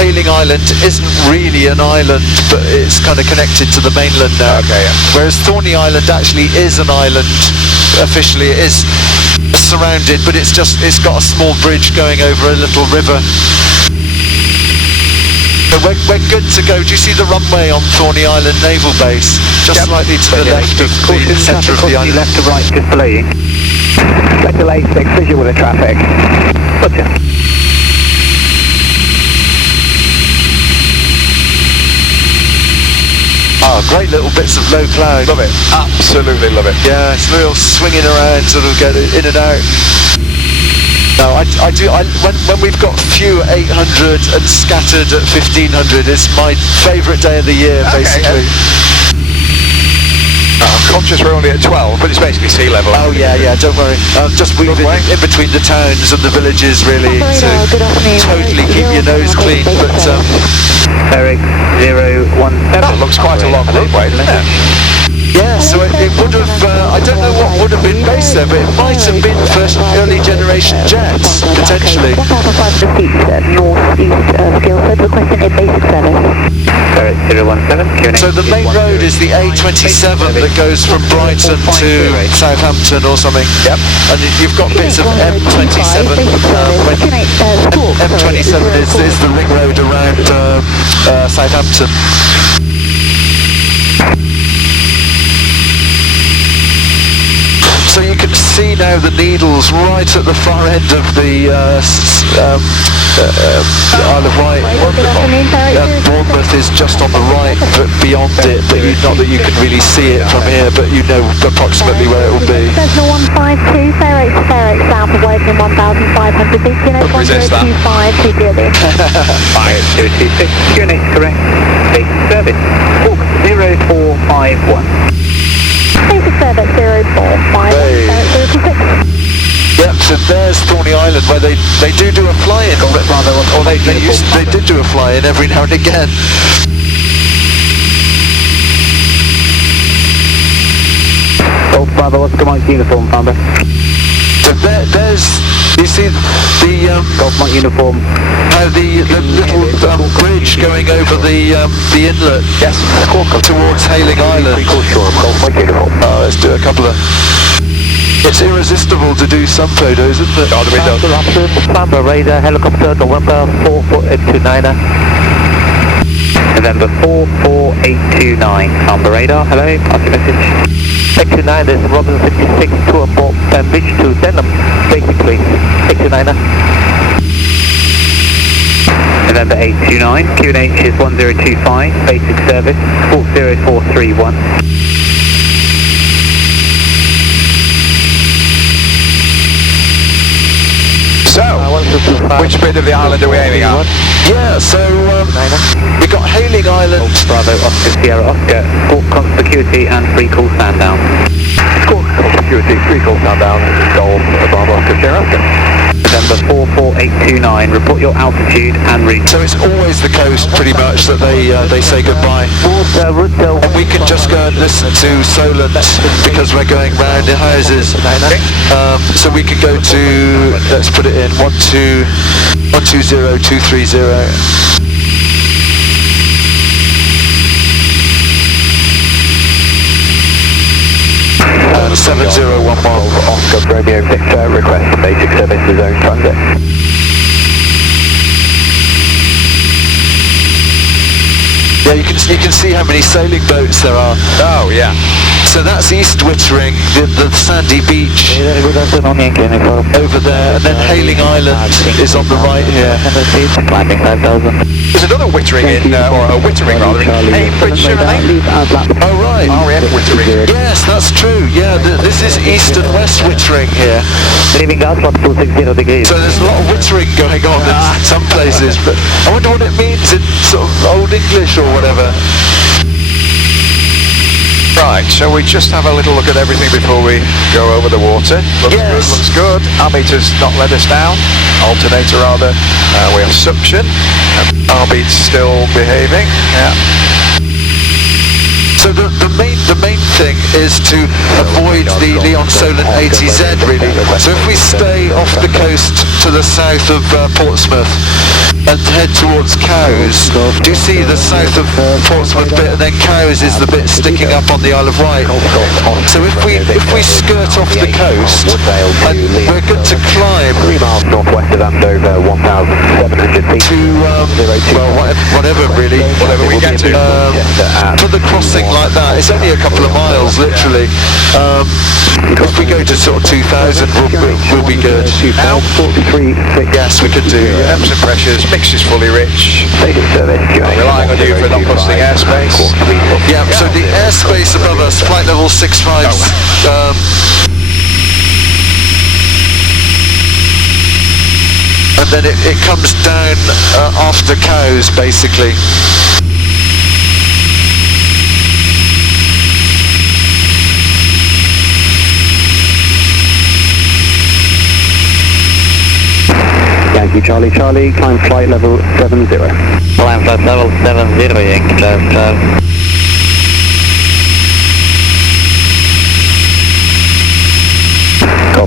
Hayling Island isn't really an island, but it's kind of connected to the mainland now. Whereas Thorney Island actually is an island. Officially it is surrounded, but it's got a small bridge going over a little river. We're good to go. Do you see the runway on Thorney Island Naval Base? Just slightly to the left of the centre of the island. Left to right, just below you. Redhill 86, visual with the traffic. Gotcha. Oh, great little bits of low cloud. Love it. Absolutely love it. Yeah, it's real swinging around, sort of get in and out. No, I do. When we've got few 800 and scattered at 1500, it's my favourite day of the year, basically. I'm conscious we're only at 12, but it's basically sea level. Oh yeah, don't worry. Just weaving in between the towns and the villages, really, to totally keep your nose clean. But Eric 017. That looks quite a long runway, doesn't it? yeah, so it would have. I don't know what would have been based there, but it might have been first early generation jets, potentially. 1,500 feet north-east of Guildford, requesting a basic service. Eric 017. So the main road is the A27 that goes from Brighton to Southampton or something. Yep. And you've got bits of M27. M27 is the ring road around Southampton. So you can see now the Needles right at the far end of the Isle of Wight. And Bournemouth is just on the right, but beyond it, but not that you can really see it from here, but you know approximately where it will be. Cessna 152, fare rate south of Woking 1,500 feet, Resist that. 1025 to Dearly. 5026, QNH correct. Basic service. Walk 0451. Basic service 045, Hey. 026. Yep, so there's Thorney Island where they do a fly-in, or they did do a fly-in every now and again. Golf Bravo, Oscar Mike uniform, Panda. So there's, you see the Golf Mike uniform. the little bridge going over the inlet. Yes. Towards Hailing Island. Oh, let's do a couple of. It's irresistible to do some photos, isn't it? Oh, the window. Panda radar, helicopter, November 44829. November 44829. Panda radar, hello, pass your message. 829 is Robin 56 to abort Beach to Denham, basically. 829er. November 829, QNH is 1025, basic service, 0431. So, which bit of the island are we aiming at? Yeah, so we got Hailing Island. Bravo, Oscar, Sierra, Oscar, Squawk Conspicuity and free call Sandown. Squawk Conspicuity, free call Sandown, Golf, Bravo, Oscar, Sierra, Oscar. November 44829, report your altitude and route. So it's always the coast, pretty much, that they say goodbye. And we can just go and listen to Solent because we're going round the houses. So we can go to, let's put it in, 120230. And 7011. Oscar Romeo Victor, request basic service to zone transit. Yeah, you can see how many sailing boats there are. Oh, yeah. So that's East Wittering, the sandy beach over there, and then Hailing Island is on the right here. There's another Wittering in, or a Wittering rather, in Cambridgeshire, I think. Oh right. RAF Wittering. Yes, that's true. Yeah, this is East and West Wittering here. Leaving Gaslamp 260 degrees. So there's a lot of Wittering going on in some places, but I wonder what it means in sort of Old English or whatever. Right, shall we just have a little look at everything before we go over the water? Looks good. Ammeter's not let us down. Alternator rather. We have suction. Arbeat's still behaving. Yeah. So the main thing is to avoid the Leon Solent ATZ really. So if we stay off the coast to the south of Portsmouth and head towards Cowes, do you see the south of Portsmouth bit, and then Cowes is the bit sticking up on the Isle of Wight. So if we skirt off the coast, and we're good to climb 3 miles northwest of Andover, 1,700 feet. to whatever really, Whatever we get to. for the crossing like that, it's only a couple of miles literally. If we go to sort of 2,000, we'll be good. Now 43, 6. Yes, we could do. Temps and pressures, mixture's fully rich. Basic service. Relying on you for not busting airspace. Yeah, so the airspace above us, flight level 65. And then it comes down after Cowes basically. Yankee Charlie Charlie, climb flight level 70. Climb flight level 70, Yankee Charlie.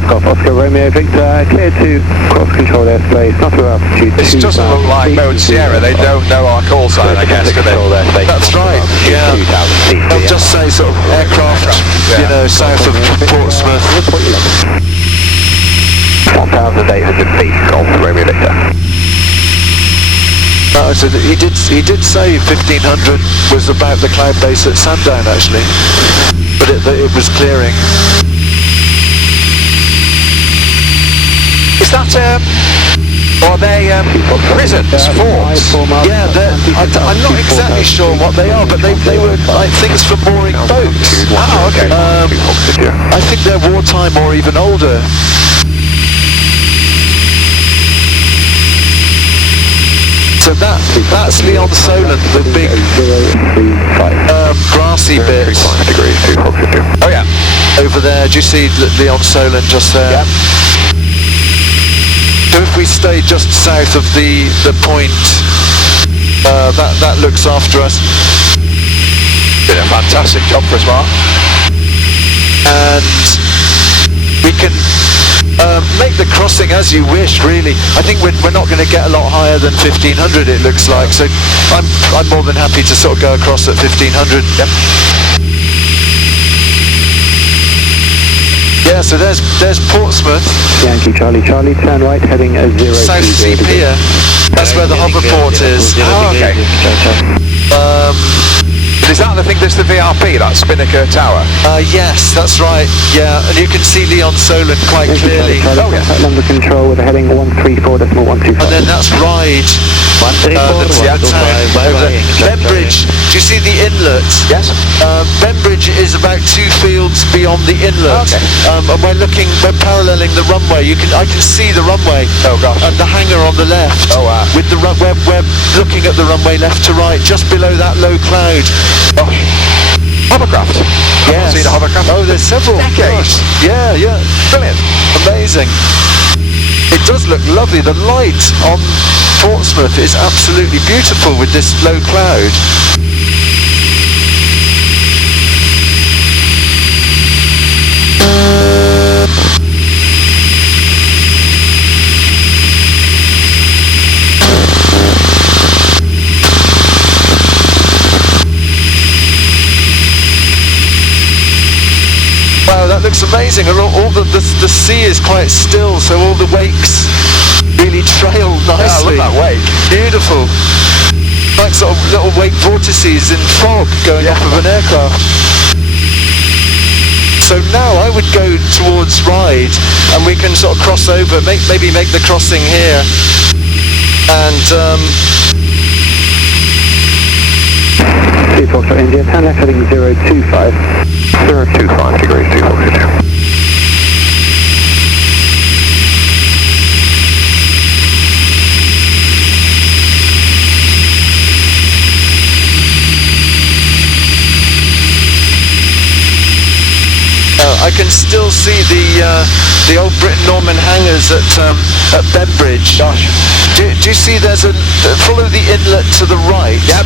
Golf Oscar Romeo Victor, clear to cross control airspace, not through altitude. This doesn't look like Mode Sierra, they don't know our call sign, I guess, do they? That's right, yeah. They'll just say sort of aircraft, you know, south of Portsmouth. 1,800 feet, Golf Romeo Victor. So he did say 1,500 was about the cloud base at Sandown actually, but it was clearing. Is that, are they prisons, forts? Yeah, I'm not exactly sure what they are, but they were like things for mooring boats. Oh, okay. I think they're wartime or even older. So that's Leon Solent, the big grassy bit. Oh yeah. Over there, do you see Leon Solent just there? Yeah. So if we stay just south of the point, that looks after us. Did a fantastic job for us, Mark. And we can make the crossing as you wish, really. I think we're not going to get a lot higher than 1,500, it looks like. So I'm more than happy to sort of go across at 1,500. Yep. Yeah, so there's Portsmouth. Yankee Charlie Charlie, turn right, heading 0. South Sea Pier. That's where the hoverport is. Oh, okay. Is that the thing that's the VRP, that Spinnaker Tower? Yes, that's right. Yeah, and you can see Leon Solent quite clearly. Oh, yeah. Number control with a heading 134.125. And then that's Ryde. Bembridge, do you see the inlet? Yes. Bembridge is about 2 fields beyond the inlet. Okay. And we're paralleling the runway. I can see the runway. Oh gosh. And the hangar on the left. Oh wow. With the we're looking at the runway left to right, just below that low cloud. Oh. Hovercraft. Yes. See the hovercraft? Oh, there's several. Decades. Yeah. Brilliant. Amazing. It does look lovely. The light on Portsmouth is absolutely beautiful with this low cloud. Wow, that looks amazing. And all the sea is quite still, so all the wakes really trail nicely. Yeah, I love that wake. Beautiful. Like sort of little wake vortices in fog going off of an aircraft. So now I would go towards Ryde and we can sort of cross over, maybe make the crossing here. And 2 Foxtrot India, turn left heading 025. 025 degrees, 2 Foxtrot. I can still see the old Britain-Norman hangars at Bembridge. Gosh. Do you see follow the inlet to the right? Yep.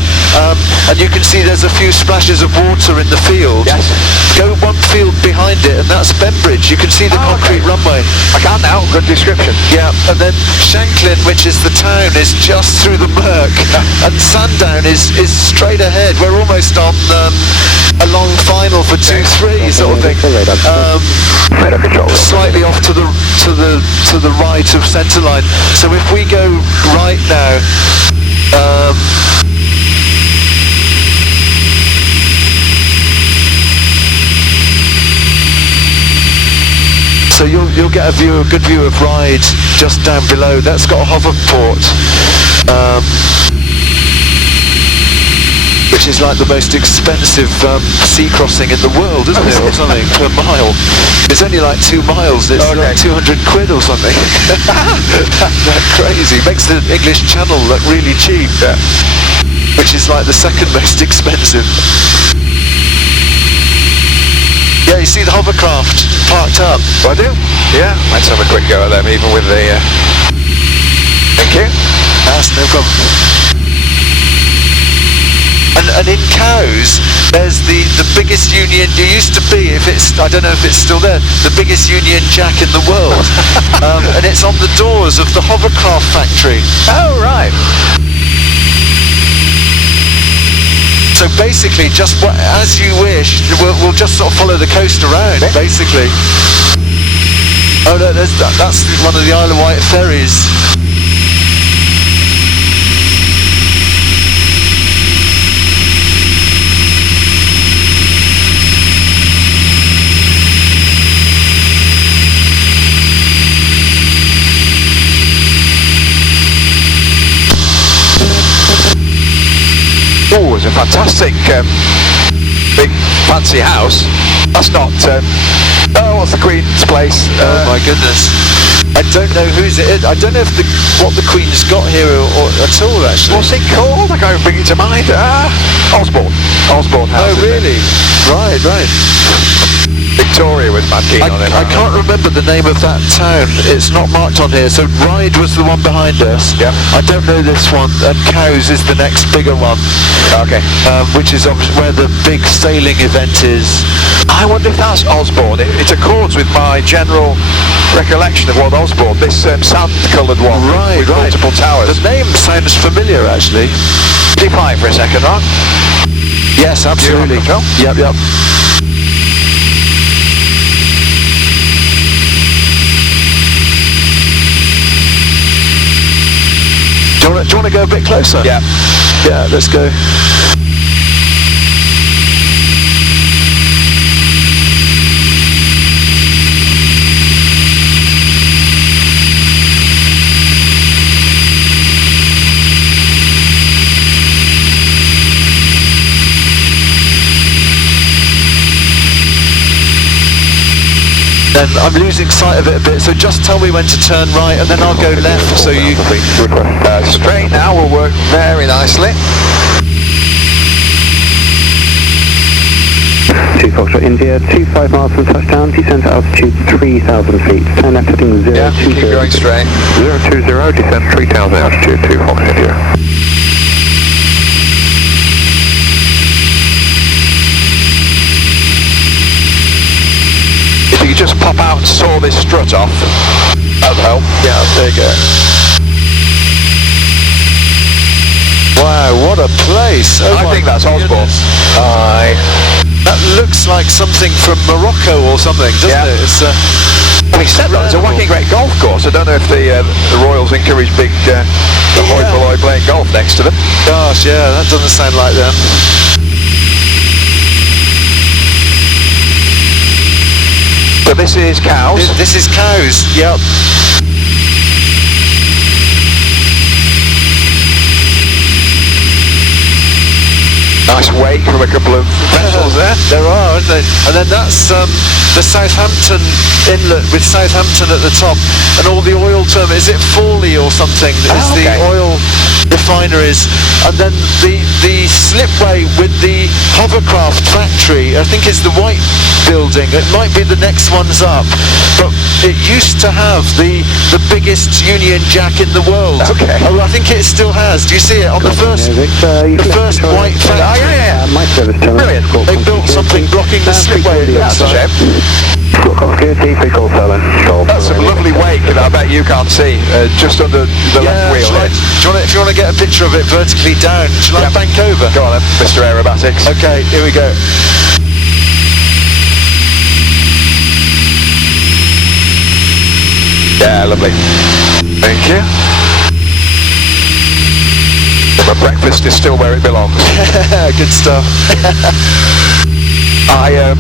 And you can see there's a few splashes of water in the field. Yes. Go 1 You can see the concrete runway. I can't now. Good description. Yeah, and then Shanklin, which is the town, is just through the murk, and Sandown is straight ahead. We're almost on a long final for 2-3 sort of thing. Slightly off to the right of centreline. So if we go right now, so you'll get a good view of Ryde just down below. That's got a hover port, which is like the most expensive sea crossing in the world, isn't it, or something, per mile. It's only like 2 miles, it's like 200 quid or something. That's crazy. Makes the English Channel look really cheap, which is like the second most expensive. Yeah, you see the hovercraft parked up. I do? Yeah. Let's have a quick go at them, even with the... Thank you. That's no problem. And in Cowes, there's the biggest union. There used to be, I don't know if it's still there, the biggest Union Jack in the world, and it's on the doors of the hovercraft factory. Oh, right. So basically, just as you wish, we'll just sort of follow the coast around, basically. Oh no, that's one of the Isle of Wight ferries. Oh, it's a fantastic big fancy house. That's not... what's the Queen's place? Oh my goodness. I don't know whose it is. I don't know if what the Queen's got here or at all, actually. What's it called? I can't even bring it to mind. Osborne House. Oh really? Right. Victoria was mad keen on it. I can't remember the name of that town. It's not marked on here. So Ryde was the one behind us. Yeah. I don't know this one. And Cowes is the next bigger one. Okay. Which is where the big sailing event is. I wonder if that's Osborne. It accords with my general recollection of what Osborne, this sand-coloured one with multiple towers. The name sounds familiar, actually. Keep flying for a second, Ron. Yes, absolutely. Yep. Do you want to go a bit closer? Yeah. Yeah, let's go. Then I'm losing sight of it a bit, so just tell me when to turn right and then I'll go left so you... Straight now will work very nicely. 2 Foxtrot India, 25 miles from touchdown, descent at altitude 3,000 feet. Turn left heading 020. Yeah, keep going straight. 020, descent 3,000 altitude, 2 Fox India. If you could just pop out and saw this strut off, that would help. Yeah, there you go. Wow, what a place! Oh, I think that's Osborne. That looks like something from Morocco or something, doesn't it? It's Having said that, it's a whacking great golf course. I don't know if the Royals encourage big hoi polloi playing golf next to them. Gosh, yeah, that doesn't sound like them. So this is Cowes. This is Cowes, yep. Nice wake from a couple of vessels there. There are, aren't there? And then that's the Southampton inlet with Southampton at the top, and all the oil terminals. Is it Fawley or something? Is the oil refineries, and then the slipway with the hovercraft factory. I think it's the White building. It might be the next one's up, but it used to have the biggest Union Jack in the world. Okay. Oh, I think it still has. Do you see it on the first White factory? Yeah. My service terminal. Brilliant. They built something blocking the slipway. That's a shame. T3 call silent. That's some lovely wake that I bet you can't see, just under the left wheel here. If you want to get a picture of it vertically down, shall I bank over? Go on then, Mr. Aerobatics. Okay, here we go. Yeah, lovely. Thank you. My breakfast is still where it belongs. Good stuff. I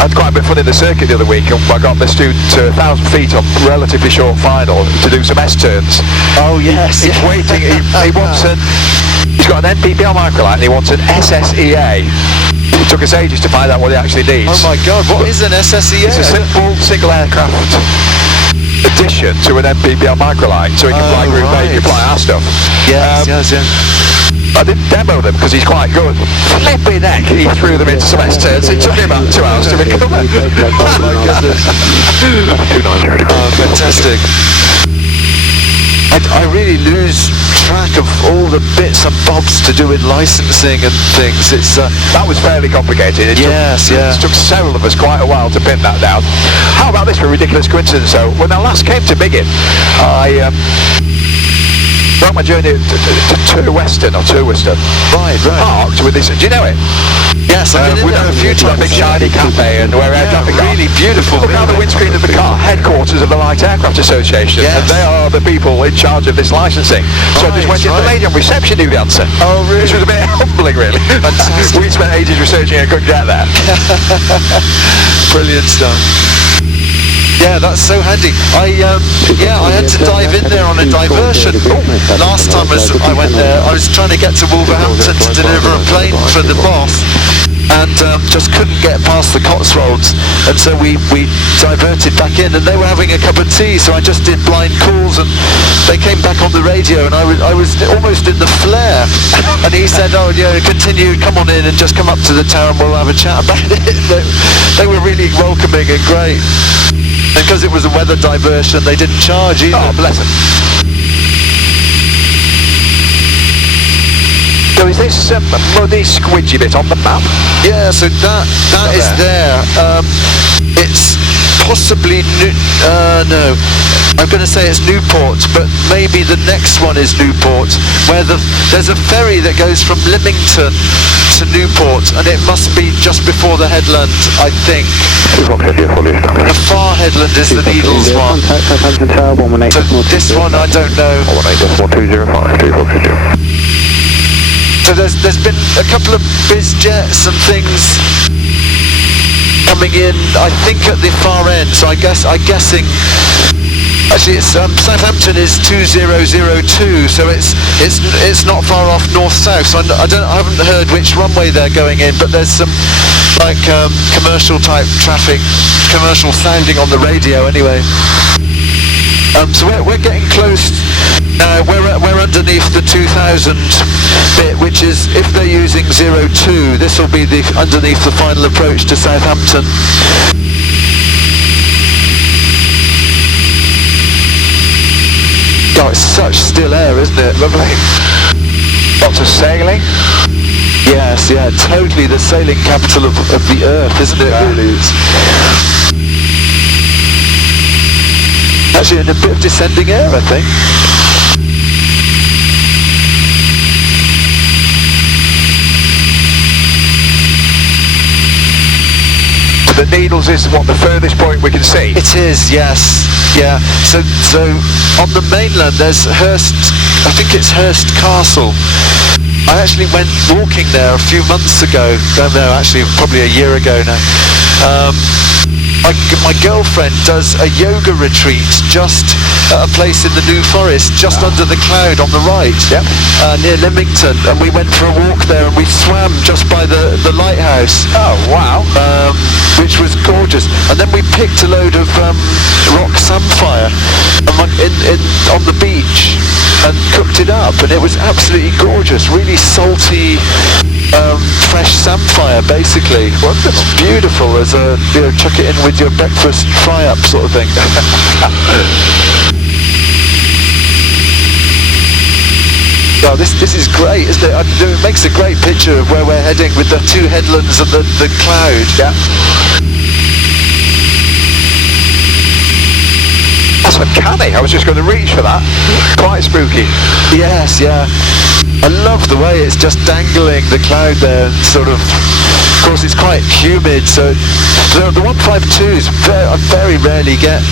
had quite a bit of fun in the circuit the other week, and I got the student to 1,000 feet on relatively short final to do some S-turns. Oh yes. He's waiting, he wants he's got an NPPL microlight and he wants an SSEA. It took us ages to find out what he actually needs. Oh my god, what is an SSEA? It's a simple single aircraft addition to an NPPL microlight, so he can fly Group A, he can fly our stuff. Yes. I didn't demo them because he's quite good. Flipping heck, he threw them into some S-turns. It took me about 2 hours to recover. Oh my goodness. Oh, fantastic. I really lose track of all the bits and bobs to do with licensing and things. It's that was fairly complicated. It took several of us quite a while to pin that down. How about this for a ridiculous coincidence? So when I last came to Biggin, I wrote my journey to Western. Right. Parked with this. Do you know it? Yes, I've been in there a few times. Big shiny cafe and where air traffic are. Really beautiful. Look out the windscreen of the car, headquarters of the Light Aircraft Association, and they are the people in charge of this licensing. So I just went in, the lady on reception knew the answer. Oh really? Which was a bit humbling really. Fantastic. We spent ages researching and couldn't get there. Brilliant stuff. Yeah, that's so handy. I had to dive in there on a diversion. Last time I went there, I was trying to get to Wolverhampton to deliver a plane for the boss, and just couldn't get past the Cotswolds, and so we diverted back in, and they were having a cup of tea, so I just did blind calls, and they came back on the radio, and I was almost in the flare, and he said, oh yeah, continue, come on in and just come up to the tower and we'll have a chat about it. They were really welcoming and great. And because it was a weather diversion, they didn't charge either. Oh, bless them. So is this muddy, squidgy bit on the map? Yeah, so that is there. It's possibly no. I'm going to say it's Newport, but maybe the next one is Newport, where there's a ferry that goes from Lymington to Newport, and it must be just before the headland, I think. The far headland is the Needles one. So this one I don't know. So there's been a couple of biz jets and things coming in, I think at the far end. So I'm guessing. Actually, it's Southampton is 2002, so it's not far off north-south. So I haven't heard which runway they're going in, but there's some like commercial type traffic, commercial sounding on the radio anyway. So we're getting close now. We're underneath the 2000 bit, which is, if they're using 02, this will be underneath the final approach to Southampton. Oh, it's such still air, isn't it? Lovely. Lots of sailing. Yes, yeah, totally the sailing capital of the earth, isn't it? Yeah. Really. Actually, in a bit of descending air, I think. The Needles is what, the furthest point we can see? It is, yes. Yeah. So on the mainland there's Hurst, I think it's Hurst Castle. I actually went walking there a few months ago. No, actually probably a year ago now. My girlfriend does a yoga retreat just at a place in the New Forest, just under the cloud on the right, near Lymington, and we went for a walk there and we swam just by the lighthouse. Oh wow. Which was gorgeous. And then we picked a load of rock samphire on the beach and cooked it up, and it was absolutely gorgeous, really salty, fresh samphire basically. Wonderful. Beautiful as a, chuck it in with your breakfast fry up sort of thing. Oh, this is great, isn't it? It makes a great picture of where we're heading with the two headlands and the cloud. Yeah. That's uncanny. I was just going to reach for that. Quite spooky. Yes, yeah. I love the way it's just dangling the cloud there, and sort of course it's quite humid, so the 152s I very rarely get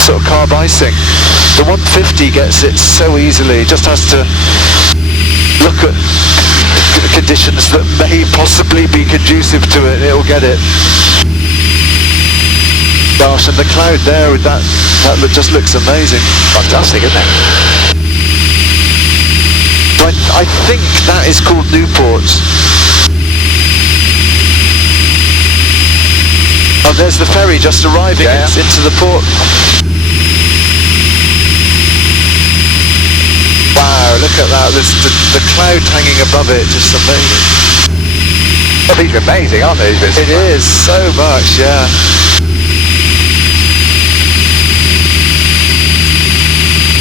sort of carb icing. The 150 gets it so easily. It just has to look at conditions that may possibly be conducive to it, and it'll get it. Gosh, and the cloud there with that just looks amazing. Fantastic, isn't it? I think that is called Newport. Oh, there's the ferry just arriving into the port. Wow, look at that. There's the cloud hanging above it, just amazing. Well, these are amazing, aren't they? It is, so much, yeah.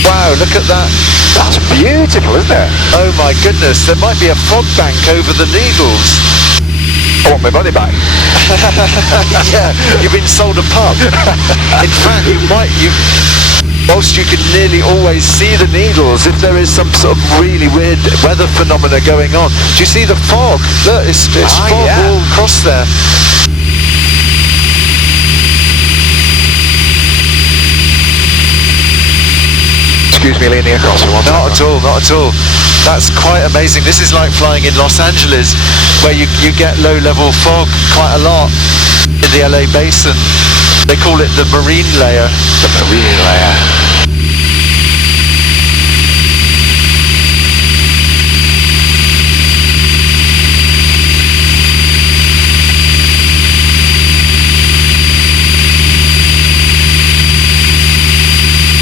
Wow, look at that. That's beautiful, isn't it? Oh my goodness, there might be a fog bank over the Needles. I want my money back. Yeah, you've been sold a pub. In fact, whilst you can nearly always see the Needles, if there is some sort of really weird weather phenomena going on. Do you see the fog? Look, it's fog all across there. Excuse me leaning across for one Not at all, not at all. That's quite amazing. This is like flying in Los Angeles, where you get low-level fog quite a lot in the LA basin. They call it the marine layer. The marine layer.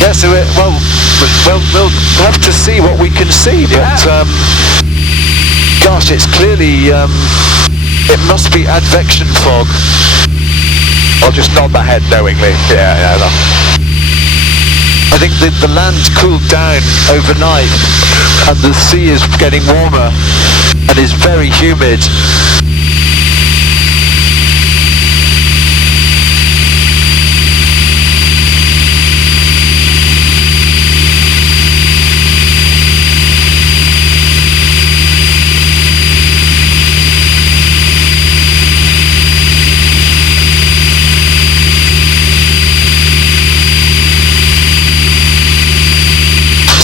Yeah, so we'll have to see what we can see, but gosh, it's clearly it must be advection fog. I'll just nod my head knowingly. Yeah. I think the land cooled down overnight, and the sea is getting warmer and is very humid.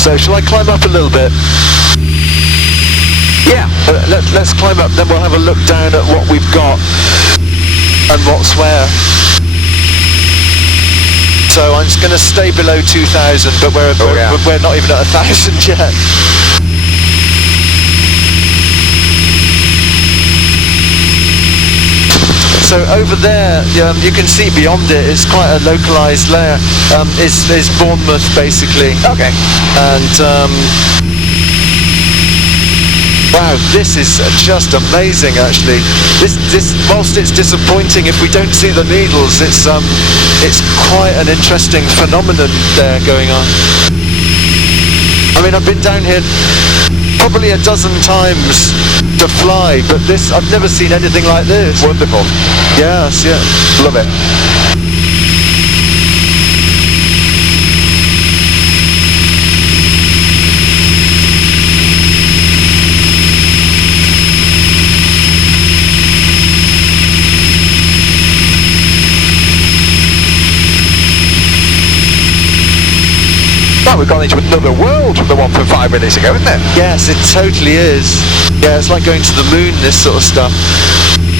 So shall I climb up a little bit? Yeah. Let's climb up, then we'll have a look down at what we've got and what's where. So I'm just going to stay below 2,000, but we're not even at 1,000 yet. So over there, you can see beyond it, it's quite a localised layer. It's Bournemouth, basically. Okay. And wow, this is just amazing, actually. This whilst it's disappointing if we don't see the Needles, it's quite an interesting phenomenon there going on. I mean, I've been down here probably a dozen times to fly, but I've never seen anything like this. Wonderful. Yes, yeah. Love it. Well, we've gone into another world from the one from 5 minutes ago, isn't it? Yes, it totally is. Yeah, it's like going to the moon, this sort of stuff.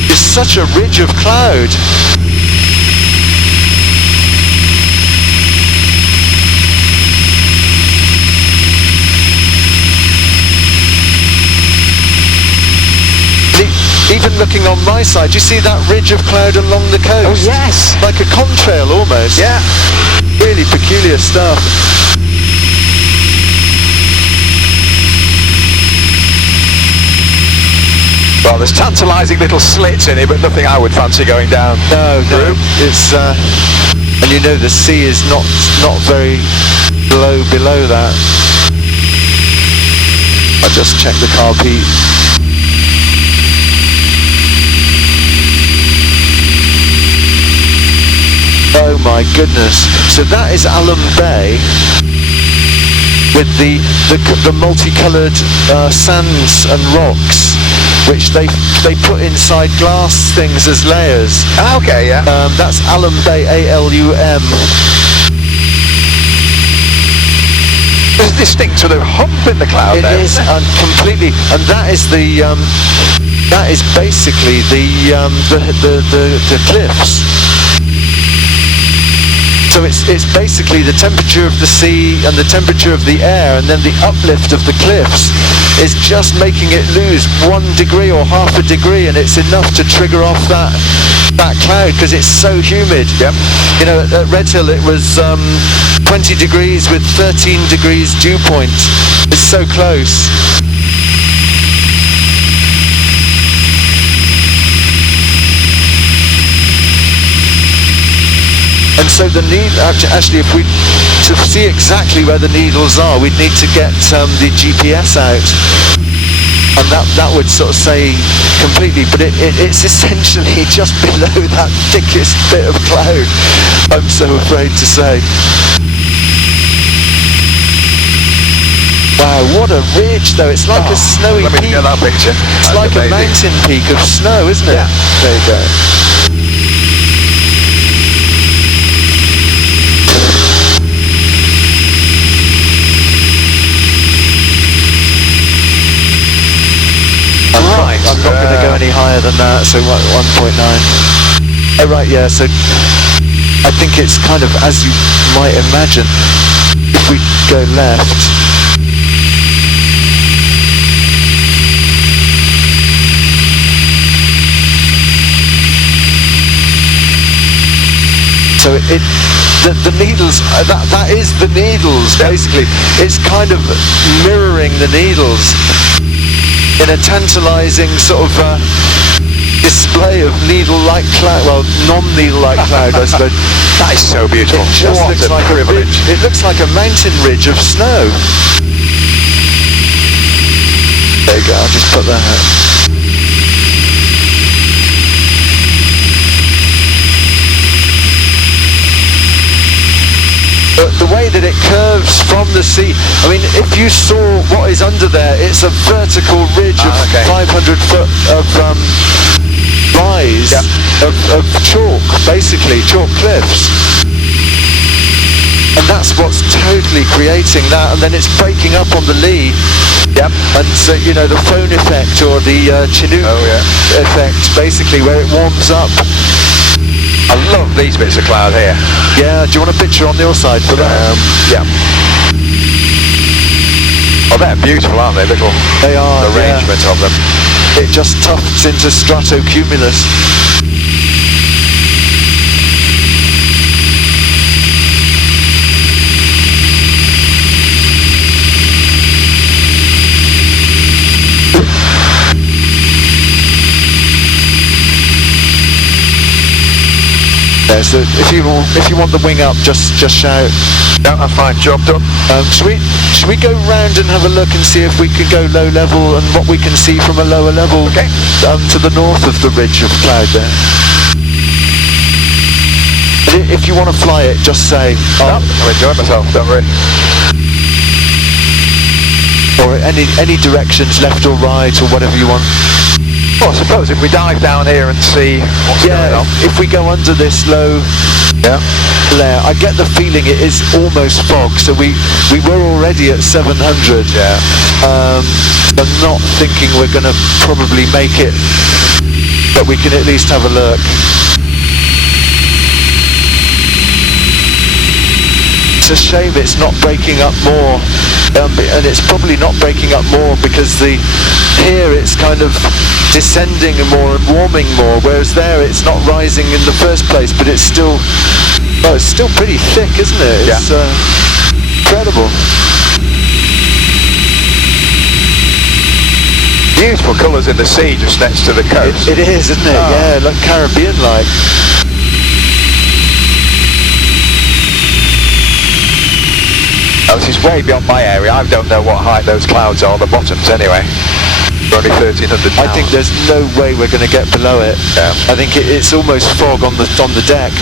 It's such a ridge of cloud. Even looking on my side, do you see that ridge of cloud along the coast? Oh, yes. Like a contrail almost. Yeah. Really peculiar stuff. Well, there's tantalising little slits in it, but nothing I would fancy going down. No, it's and you know the sea is not very below that. I just checked the carb heat. Oh my goodness. So that is Alum Bay with the multicoloured sands and rocks, which they put inside glass things as layers. Ah, okay, yeah. That's Alum Bay, A-L-U-M. There's a distinct sort of hump in the cloud there. It is, completely, and that is that is basically the cliffs. So it's basically the temperature of the sea and the temperature of the air, and then the uplift of the cliffs is just making it lose 1 degree or half a degree, and it's enough to trigger off that cloud because it's so humid. Yep. You know, at Redhill it was 20 degrees with 13 degrees dew point. It's so close. And so the actually, if to see exactly where the needles are, we'd need to get the GPS out, and that would sort of say completely. But it's essentially just below that thickest bit of cloud, I'm so afraid to say. Wow, what a ridge though! It's like a snowy let me peak. get that picture. It's That's like amazing. a mountain peak of snow, isn't it? Yeah. There you go. Right. I'm not going to go any higher than that, so 1.9. Oh right, yeah, so I think it's kind of, as you might imagine, if we go left, so the needles, that is the needles, basically. It's kind of mirroring the needles in a tantalising sort of display of needle-like cloud, well, non-needle-like cloud, I suppose. That is so beautiful. It just What looks a like privilege. it looks like a mountain ridge of snow. There you go, I'll just put that out. But the way that it curves from the sea, I mean, if you saw what is under there, it's a vertical ridge of 500 foot of rise, of chalk, basically, chalk cliffs. And that's what's totally creating that, and then it's breaking up on the lee. Yep. And so, you know, the phone effect or the Chinook effect, basically, where it warms up. I love these bits of cloud here. Yeah, do you want a picture on your side for that? Yeah. Oh, they're beautiful, aren't they? Little They are, arrangement of them. It just tufts into stratocumulus. Yeah, so if you want the wing up, just shout. No, that's fine. Job done. Should we go round and have a look and see if we can go low level and what we can see from a lower level? Okay. To the north of the ridge of cloud there. If you want to fly it, just say. No, I'm enjoying myself. Don't worry. Or any directions, left or right, or whatever you want. Well, I suppose if we dive down here and see what's going on. If we go under this low layer, I get the feeling it is almost fog, so we were already at 700. Yeah. I'm not thinking we're going to probably make it, but we can at least have a look. It's a shame it's not breaking up more, and it's probably not breaking up more because here it's kind of descending more and warming more, whereas there it's not rising in the first place, but it's still pretty thick, isn't it? It's incredible. Beautiful colours in the sea just next to the coast. It is, isn't it? Yeah, like Caribbean-like. Oh, this is way beyond my area. I don't know what height those clouds are, the bottoms anyway. They're only 1,300 now. I think there's no way we're going to get below it. Yeah. I think it's almost fog on the deck.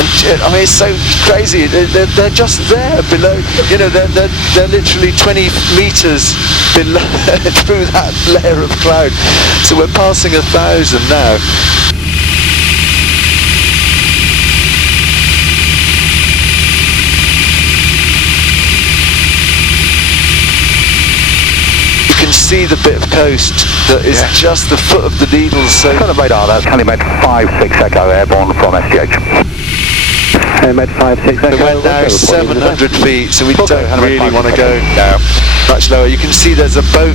And, I mean, it's so crazy. They're just there below. You know, they're literally 20 meters below through that layer of cloud. So we're passing 1,000 now. See the bit of coast that is just the foot of the needle. So on the radar, that's Helimed 56 Echo airborne from SGH. Helimed 56 Echo. We're now 700 feet, so we don't really want to go much lower. You can see there's a boat.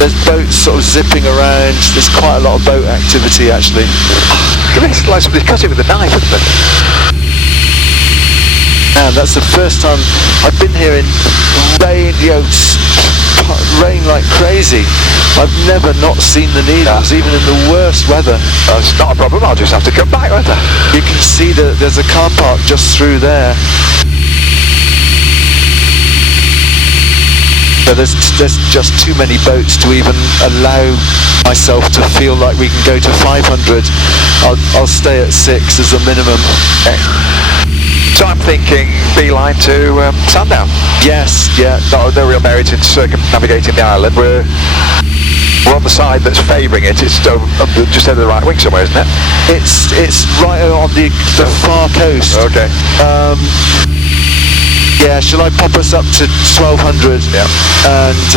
There's boats sort of zipping around. There's quite a lot of boat activity actually. It's like somebody cut it with a knife, isn't it? And that's the first time I've been here in rain, rain like crazy. I've never not seen the needles, even in the worst weather. It's not a problem, I'll just have to come back, won't I? You can see that there's a car park just through there. So there's just too many boats to even allow myself to feel like we can go to 500. I'll stay at 6 as a minimum. Okay. So I'm thinking beeline to Sandown. Yes, yeah. No real merit in circumnavigating the island. We're on the side that's favouring it. It's just over the right wing somewhere, isn't it? It's right on the far coast. Okay. Yeah, shall I pop us up to 1200? Yeah. And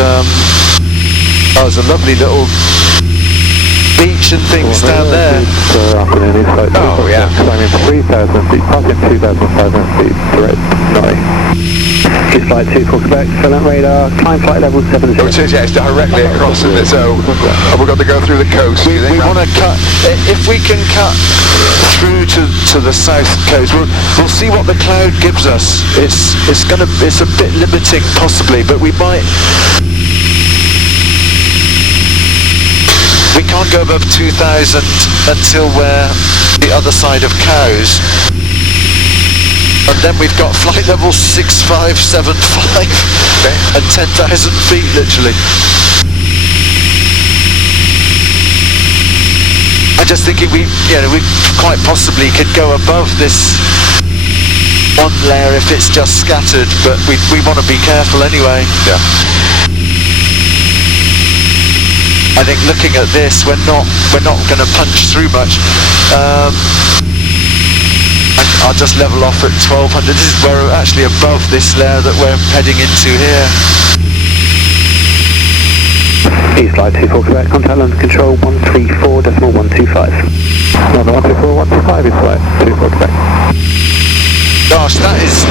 there's a lovely little beach and things down there. Oh yeah. Climbing 3,000 feet, passing 2,500 feet, direct north. Is flight 24 Quebec, silent radar, climb flight level 70. Oh, it is, yeah, it's directly across, isn't it? So we've got to go through the coast. We want to cut, if we can cut through to the south coast, we'll see what the cloud gives us. It's a bit limiting possibly, but we might. We can't go above 2,000 until we're the other side of Cowes. And then we've got flight level 6575 and 10,000 feet literally. I'm just thinking we quite possibly could go above this one layer if it's just scattered, but we want to be careful anyway. Yeah. I think looking at this, we're not going to punch through much. I'll just level off at 1200. This is where we're actually above this layer that we're heading into here. East Flight 24 Quebec, contact land control 134.125. No, 134.125 is Flight 24 Quebec. Gosh, that is...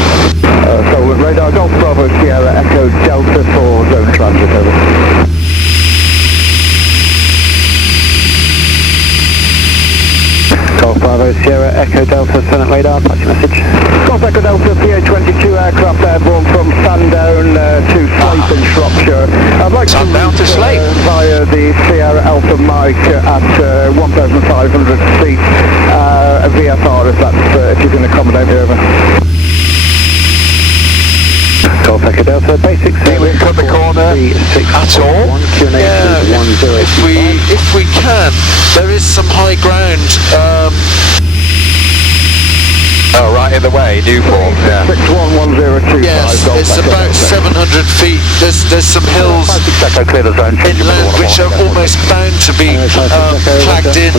So with radar Golf Bravo Sierra Echo Delta for zone transit, over. Golf Bravo Sierra Echo Delta, silent radar, patch your message. Golf Echo Delta, PA-22 aircraft airborne from Sandown to Slate in Shropshire. I'd like Sandown to Slate via the Sierra Alpha Mike at 1,500 feet. A VFR if you can accommodate me, over. Golf Echo Delta, basic service. We can cut the corner at all. Yeah, if we can, there is some high ground. Oh, right in the way, Newport. Yeah. 611025. Yes, it's about 700 feet. There's some hills inland which are almost bound to be flagged in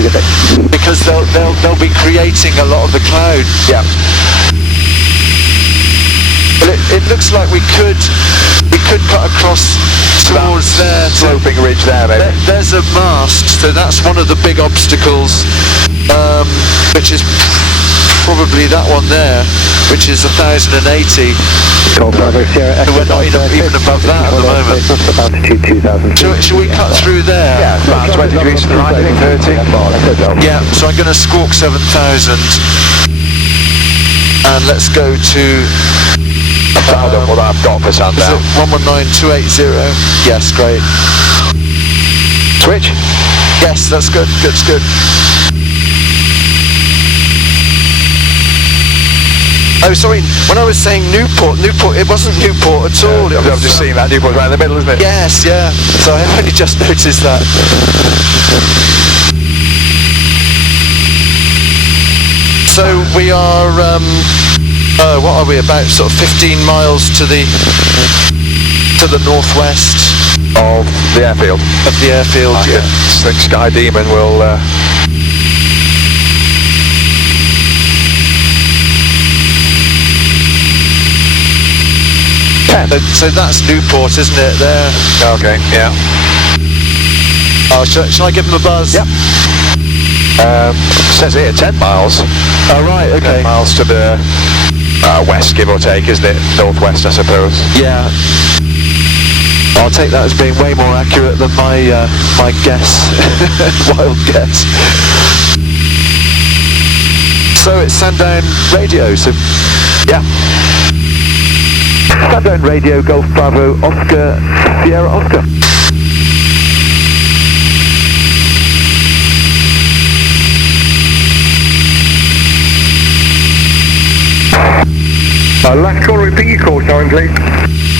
because they'll be creating a lot of the cloud. Yeah. But it looks like we could cut across towards there. Sloping ridge there, maybe. There's a mast, so that's one of the big obstacles, which is probably that one there, which is 1,080. So we're not even above that at the moment. Altitude 2,000. Shall we cut through there? Yeah, about 20 degrees to the right, I think 30. Yeah, so I'm going to squawk 7,000. And let's go to... what I've got for Sandown. 119280. Yes, great. Switch? Yes, that's good. That's good. Oh, sorry. When I was saying Newport, it wasn't Newport at all. Yeah, I've just seen that. Newport's right in the middle, isn't it? Yes, yeah. So I've only just noticed that. So we are, what are we, about sort of 15 miles to the northwest of the airfield. Yeah. I think Sky Demon will so that's Newport, isn't it, there? okay, yeah. Oh, shall I give them a buzz? Yep. Says here 10 miles. Oh, right, okay. 10 miles to the west, give or take, isn't it? Northwest, I suppose. Yeah. I'll take that as being way more accurate than my guess. Wild guess. So it's Sandown radio, so Yeah. Sandown Radio, Golf Bravo, Oscar, Sierra Oscar. Last call, repeat your call sign, please.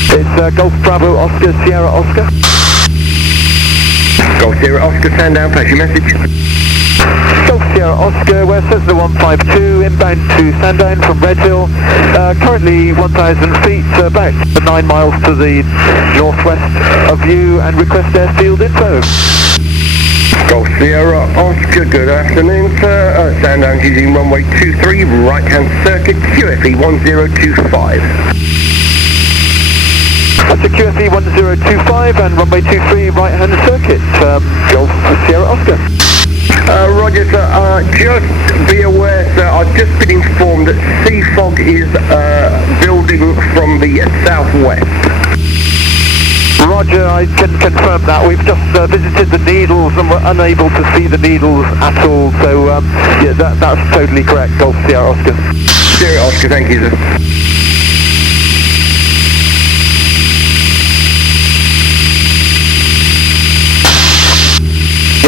It's Golf Bravo, Oscar, Sierra Oscar. Golf Sierra Oscar, Sandown, pass your message. Golf Sierra Oscar, we're Cessna 152, inbound to Sandown from Redhill. Currently 1,000 feet, about 9 miles to the northwest of you, and request airfield info. Golf Sierra Oscar, good afternoon, sir. Sandown using runway 23, right-hand circuit, QFE 1025. That's a QFE 1025 and runway 23, right-hand circuit, Golf Sierra Oscar. Roger, sir. Just be aware, sir, I've just been informed that sea fog is building from the southwest. Roger, I can confirm that. We've just visited the Needles and we're unable to see the Needles at all, so yeah, that's totally correct, Golf Sierra Oscar. Sierra Oscar, thank you, sir.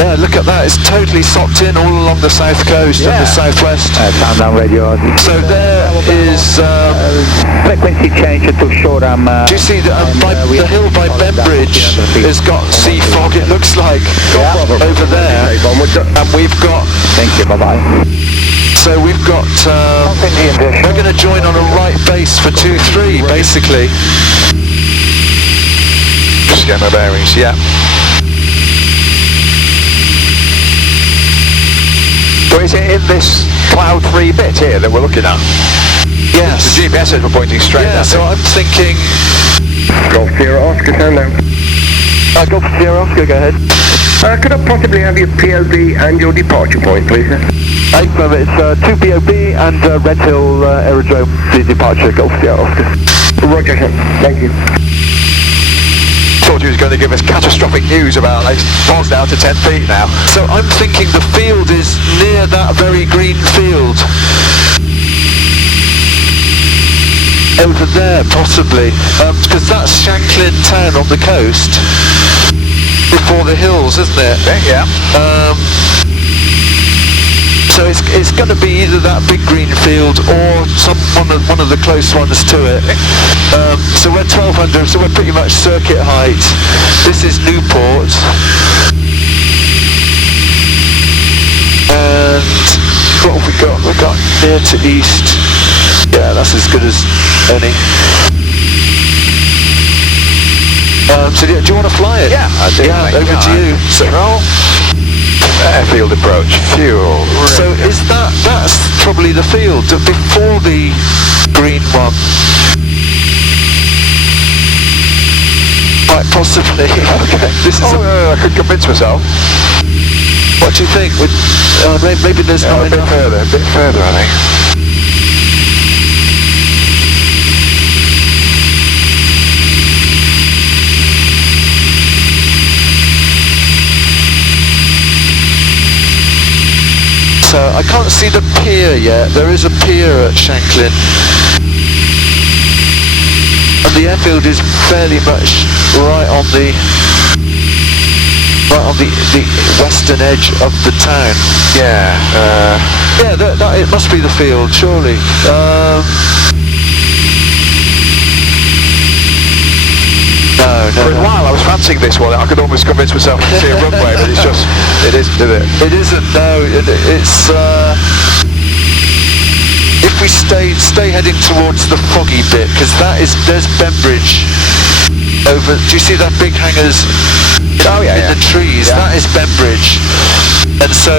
yeah, look at that, it's totally socked in all along the south coast and the southwest. Sandown Radio. So there is Frequency change to Shoreham. do you see that the hill by Bembridge has got sea fog, it looks like, over there, and we've got, Thank you, bye-bye. so we've got, we're going to join on a right base for 2-3 basically. Just get my bearings, yeah. So is it in this cloud-free bit here that we're looking at? Yes. The GPS says we're pointing straight Yeah, at so it. I'm thinking, Golf Sierra Oscar, Sandown. Golf Sierra Oscar, go ahead. Could I possibly have your POB and your departure point, please, sir? It's 2 POB and Redhill Aerodrome, the departure, Golf Sierra Oscar. Roger, sir. Thank you. Thought he was going to give us catastrophic news about like falls down to 10 feet now. so I'm thinking the field is near that very green field. Over there, possibly, because that's Shanklin Town on the coast, before the hills, isn't it? Yeah. So it's going to be either that big green field or one of the close ones to it. So we're 1200, so we're pretty much circuit height. This is Newport. And what have we got? We've got near to east. Yeah, that's as good as any. So do you want to fly it? Yeah, I do. Yeah, over to you. So, airfield approach, fuel. so is that's probably the field before the green one? Quite possibly. Okay. This is I could convince myself. What do you think? Maybe there's not a bit enough. further, I think. So I can't see the pier yet. There is a pier at Shanklin. And the airfield is fairly much right on the western edge of the town. Yeah. Yeah, that it must be the field, surely. No. For a while I was fancying this one. I could almost convince myself to see a runway, but it isn't, is it? It isn't, no. It's if we stay heading towards the foggy bit, because there's Bembridge over. Do you see that big hangers? Oh yeah, in the trees. Yeah. That is Bembridge, and so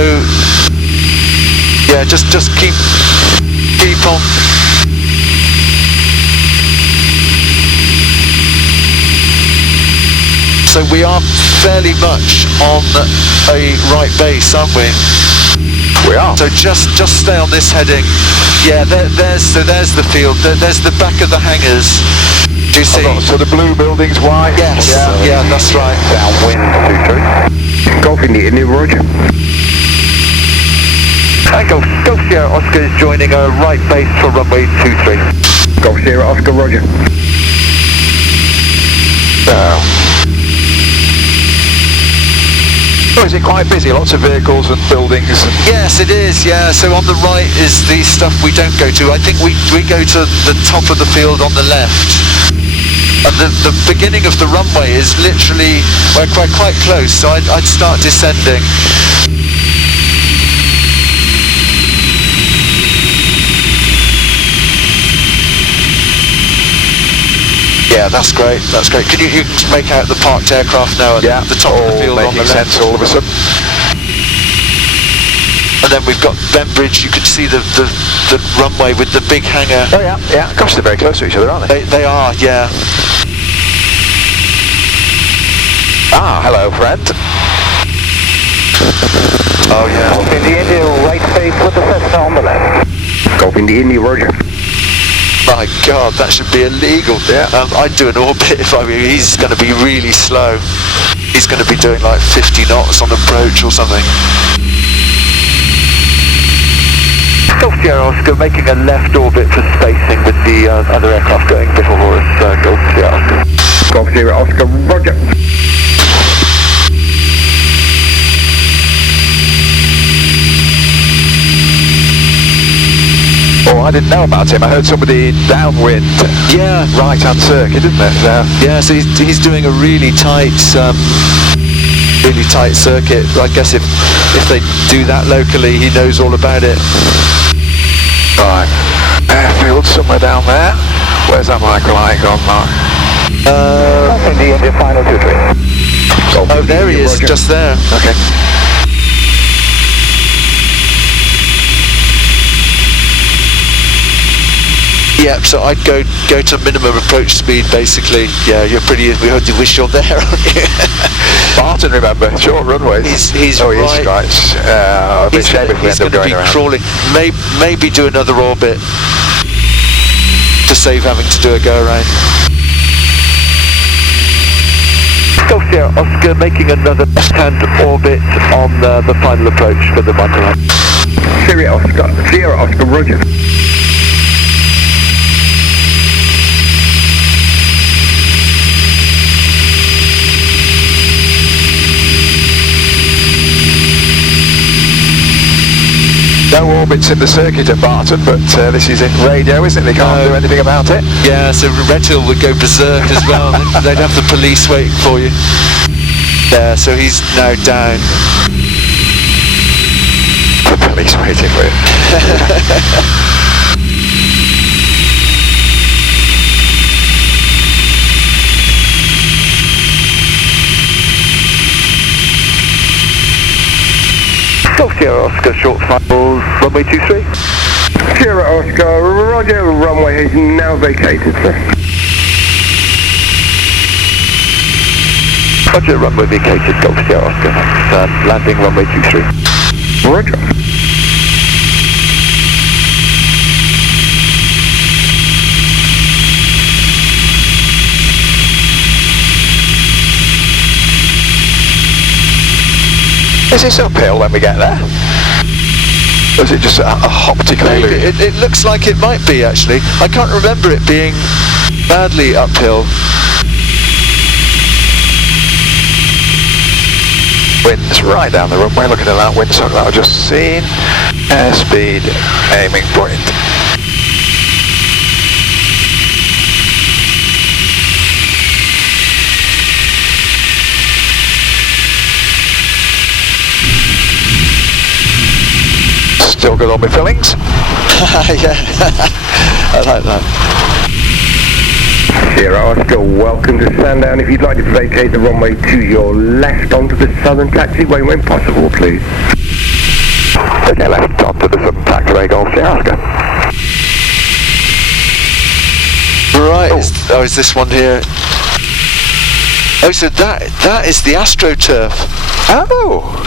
yeah, just keep on. So we are fairly much on a right base, aren't we? We are. So just stay on this heading. Yeah, there's the field. There's the back of the hangars. Do you see? So the blue building's white? Yes. Yeah, that's right. Downwind 23. Golf India, India, Roger. And Golf Sierra Oscar is joining a right base for runway 23. Golf Sierra, Oscar, Roger. Oh, is it quite busy? Lots of vehicles and buildings? And Yes, it is. Yeah. So on the right is the stuff we don't go to. I think we go to the top of the field on the left. And the beginning of the runway is literally, we're quite close, so I'd start descending. Yeah, that's great. Can you make out the parked aircraft now at the top of the field on the left? sense all of a sudden. And then we've got Bembridge. You can see the runway with the big hangar. Oh yeah. Gosh, they're very close to each other, aren't they? They are, yeah. Ah, hello, friend. Oh yeah. Golf India, right base with the Cessna on the left. Golf India, India, Roger. My God, that should be illegal. Yeah. I'd do an orbit if I were. He's going to be really slow. He's going to be doing like 50 knots on approach or something. Golf Sierra Oscar making a left orbit for spacing with the other aircraft going before us. Golf Sierra Oscar. Golf Sierra, Oscar, Roger. Oh, I didn't know about him. I heard somebody downwind. Yeah. Right-hand circuit, isn't it? Yeah, so he's doing a really tight circuit. I guess if they do that locally, he knows all about it. Right. Airfield somewhere down there. Where's that Michael icon, Mark? Golf India, final 23. Oh, there he is, just there. Okay. Yeah, so I'd go to minimum approach speed, basically. Yeah, you're pretty. We wish you're there, aren't you? Barton, remember, short runways. He's oh, right. He is right. A bit shame if we end up going to going be around. crawling. Maybe do another orbit to save having to do a go around. Golf Sierra Oscar making another left-hand orbit on the final approach for the Wonderland. Sierra, Oscar, Roger. No orbits in the circuit at Barton, but this is in radio, isn't it? They can't do anything about it. Yeah, so Redhill would go berserk as well. They'd have the police waiting for you. Yeah, so he's now down. The police waiting for you. Golf Sierra Oscar, short finals, runway 23. Sierra, Oscar, Roger. Runway is now vacated, sir. Roger, runway vacated, Golf Sierra Oscar. Landing runway 23. Roger. Is this uphill when we get there? Or is it just a optical illusion? It looks like it might be, actually. I can't remember it being badly uphill. Wind's right down the runway. Looking at that windsock that I've just seen. Airspeed, aiming point. Still good on my fillings. Yeah, I like that. Sierra Oscar, welcome to Sandown. If you'd like to vacate the runway to your left onto the southern taxiway when possible, please. Okay, left onto the southern taxiway, Golf Sierra Oscar. Right, is this one here? Oh, so that is the AstroTurf. Oh,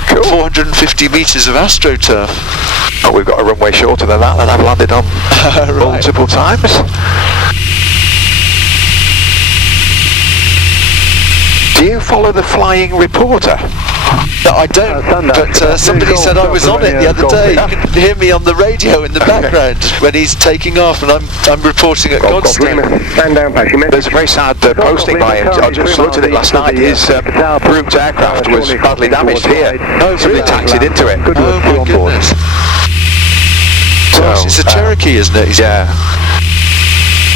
cool. 450 metres of AstroTurf. Oh, we've got a runway shorter than that I've landed on multiple times. Do you follow the flying reporter? No, I don't, but somebody said I was on it the other day. You can hear me on the radio in the background when he's taking off, and I'm reporting at Godstone. There's a very sad posting by him. I just looked at it last night. His route aircraft was badly damaged here. Somebody taxied into it. Oh my goodness. So, it's a Cherokee, isn't it? Yeah.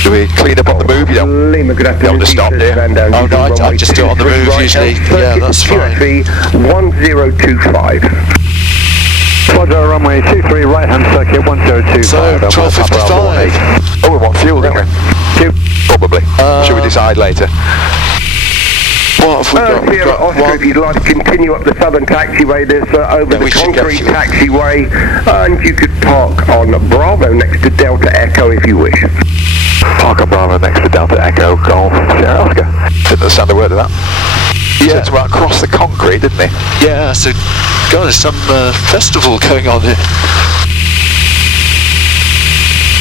Do we clean up on the move? You don't have to stop there. Oh no, I just do it on the move usually. Yeah, that's fine. 1025. Roger, runway 23, right hand circuit 1025. So, 12:55. Oh, we want fuel, don't we? Probably. Should we decide later? What have we got? Sierra Oscar, if you'd like to continue up the southern taxiway, there's over the concrete taxiway, and you could park on Bravo next to Delta Echo if you wish. Park on Bravo next to Delta Echo, Golf Sierra Oscar. Didn't understand a word of that. Yeah. It's right across the concrete, didn't he? Yeah, so, God, there's some festival going on here.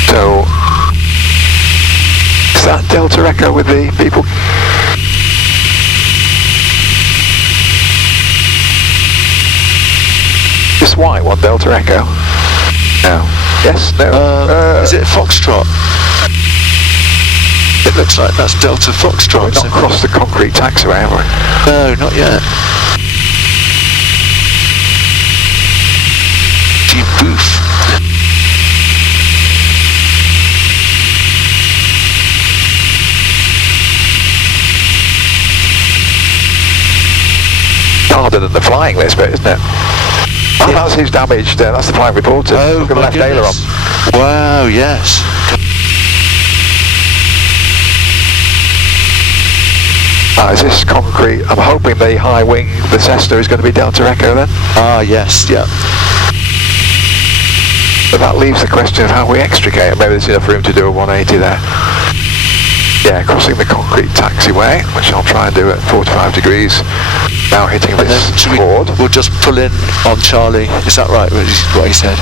So, is that Delta Echo with the people? This white one, Delta Echo? No. Yes, no. Is it Foxtrot? It looks like that's Delta Foxtrot. We've not crossed the concrete taxiway, have we? No, not yet. G-BOSO. Harder than the flying list bit, isn't it? Oh, that's who's damaged. That's the flying reporter. Oh, look at the left aileron. Wow, yes. Is this concrete? I'm hoping the high wing, the Cessna, is going to be Delta Echo then. Ah, yes, yeah. But that leaves the question of how we extricate. Maybe there's enough room to do a 180 there. Yeah, crossing the concrete taxiway, which I'll try and do at 45 degrees. Now hitting this board. We'll just pull in on Charlie. Is that right? What he said?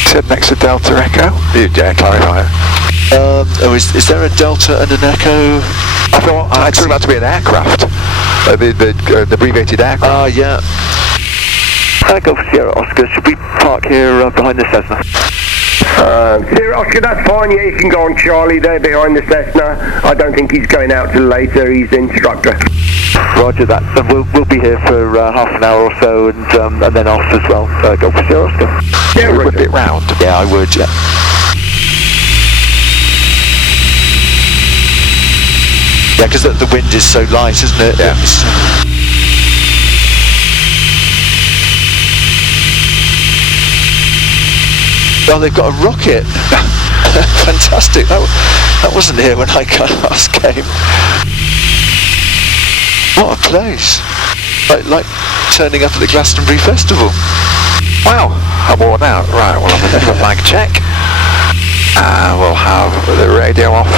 He said next to Delta Echo. Yeah, clarify it. Is there a Delta and an Echo? I took that to be an aircraft. The abbreviated aircraft. Ah, yeah. Golf Sierra Oscar, should we park here behind the Cessna? Sierra Oscar, that's fine. Yeah, you can go on Charlie there behind the Cessna. I don't think he's going out till later. He's the instructor. Roger that. And we'll be here for half an hour or so, and then off as well. Golf Sierra Oscar. Yeah, whip it round. Yeah, I would. Yeah. Yeah, because the wind is so light, isn't it? Yeah. Well, they've got a rocket. Fantastic. That wasn't here when I last came. What a place. Like turning up at the Glastonbury Festival. Wow, I'm worn out. Right, we'll have a bit of a bag check. We'll have the radio off.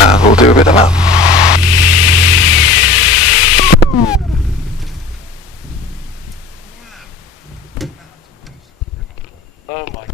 And we'll do a bit of that. Oh my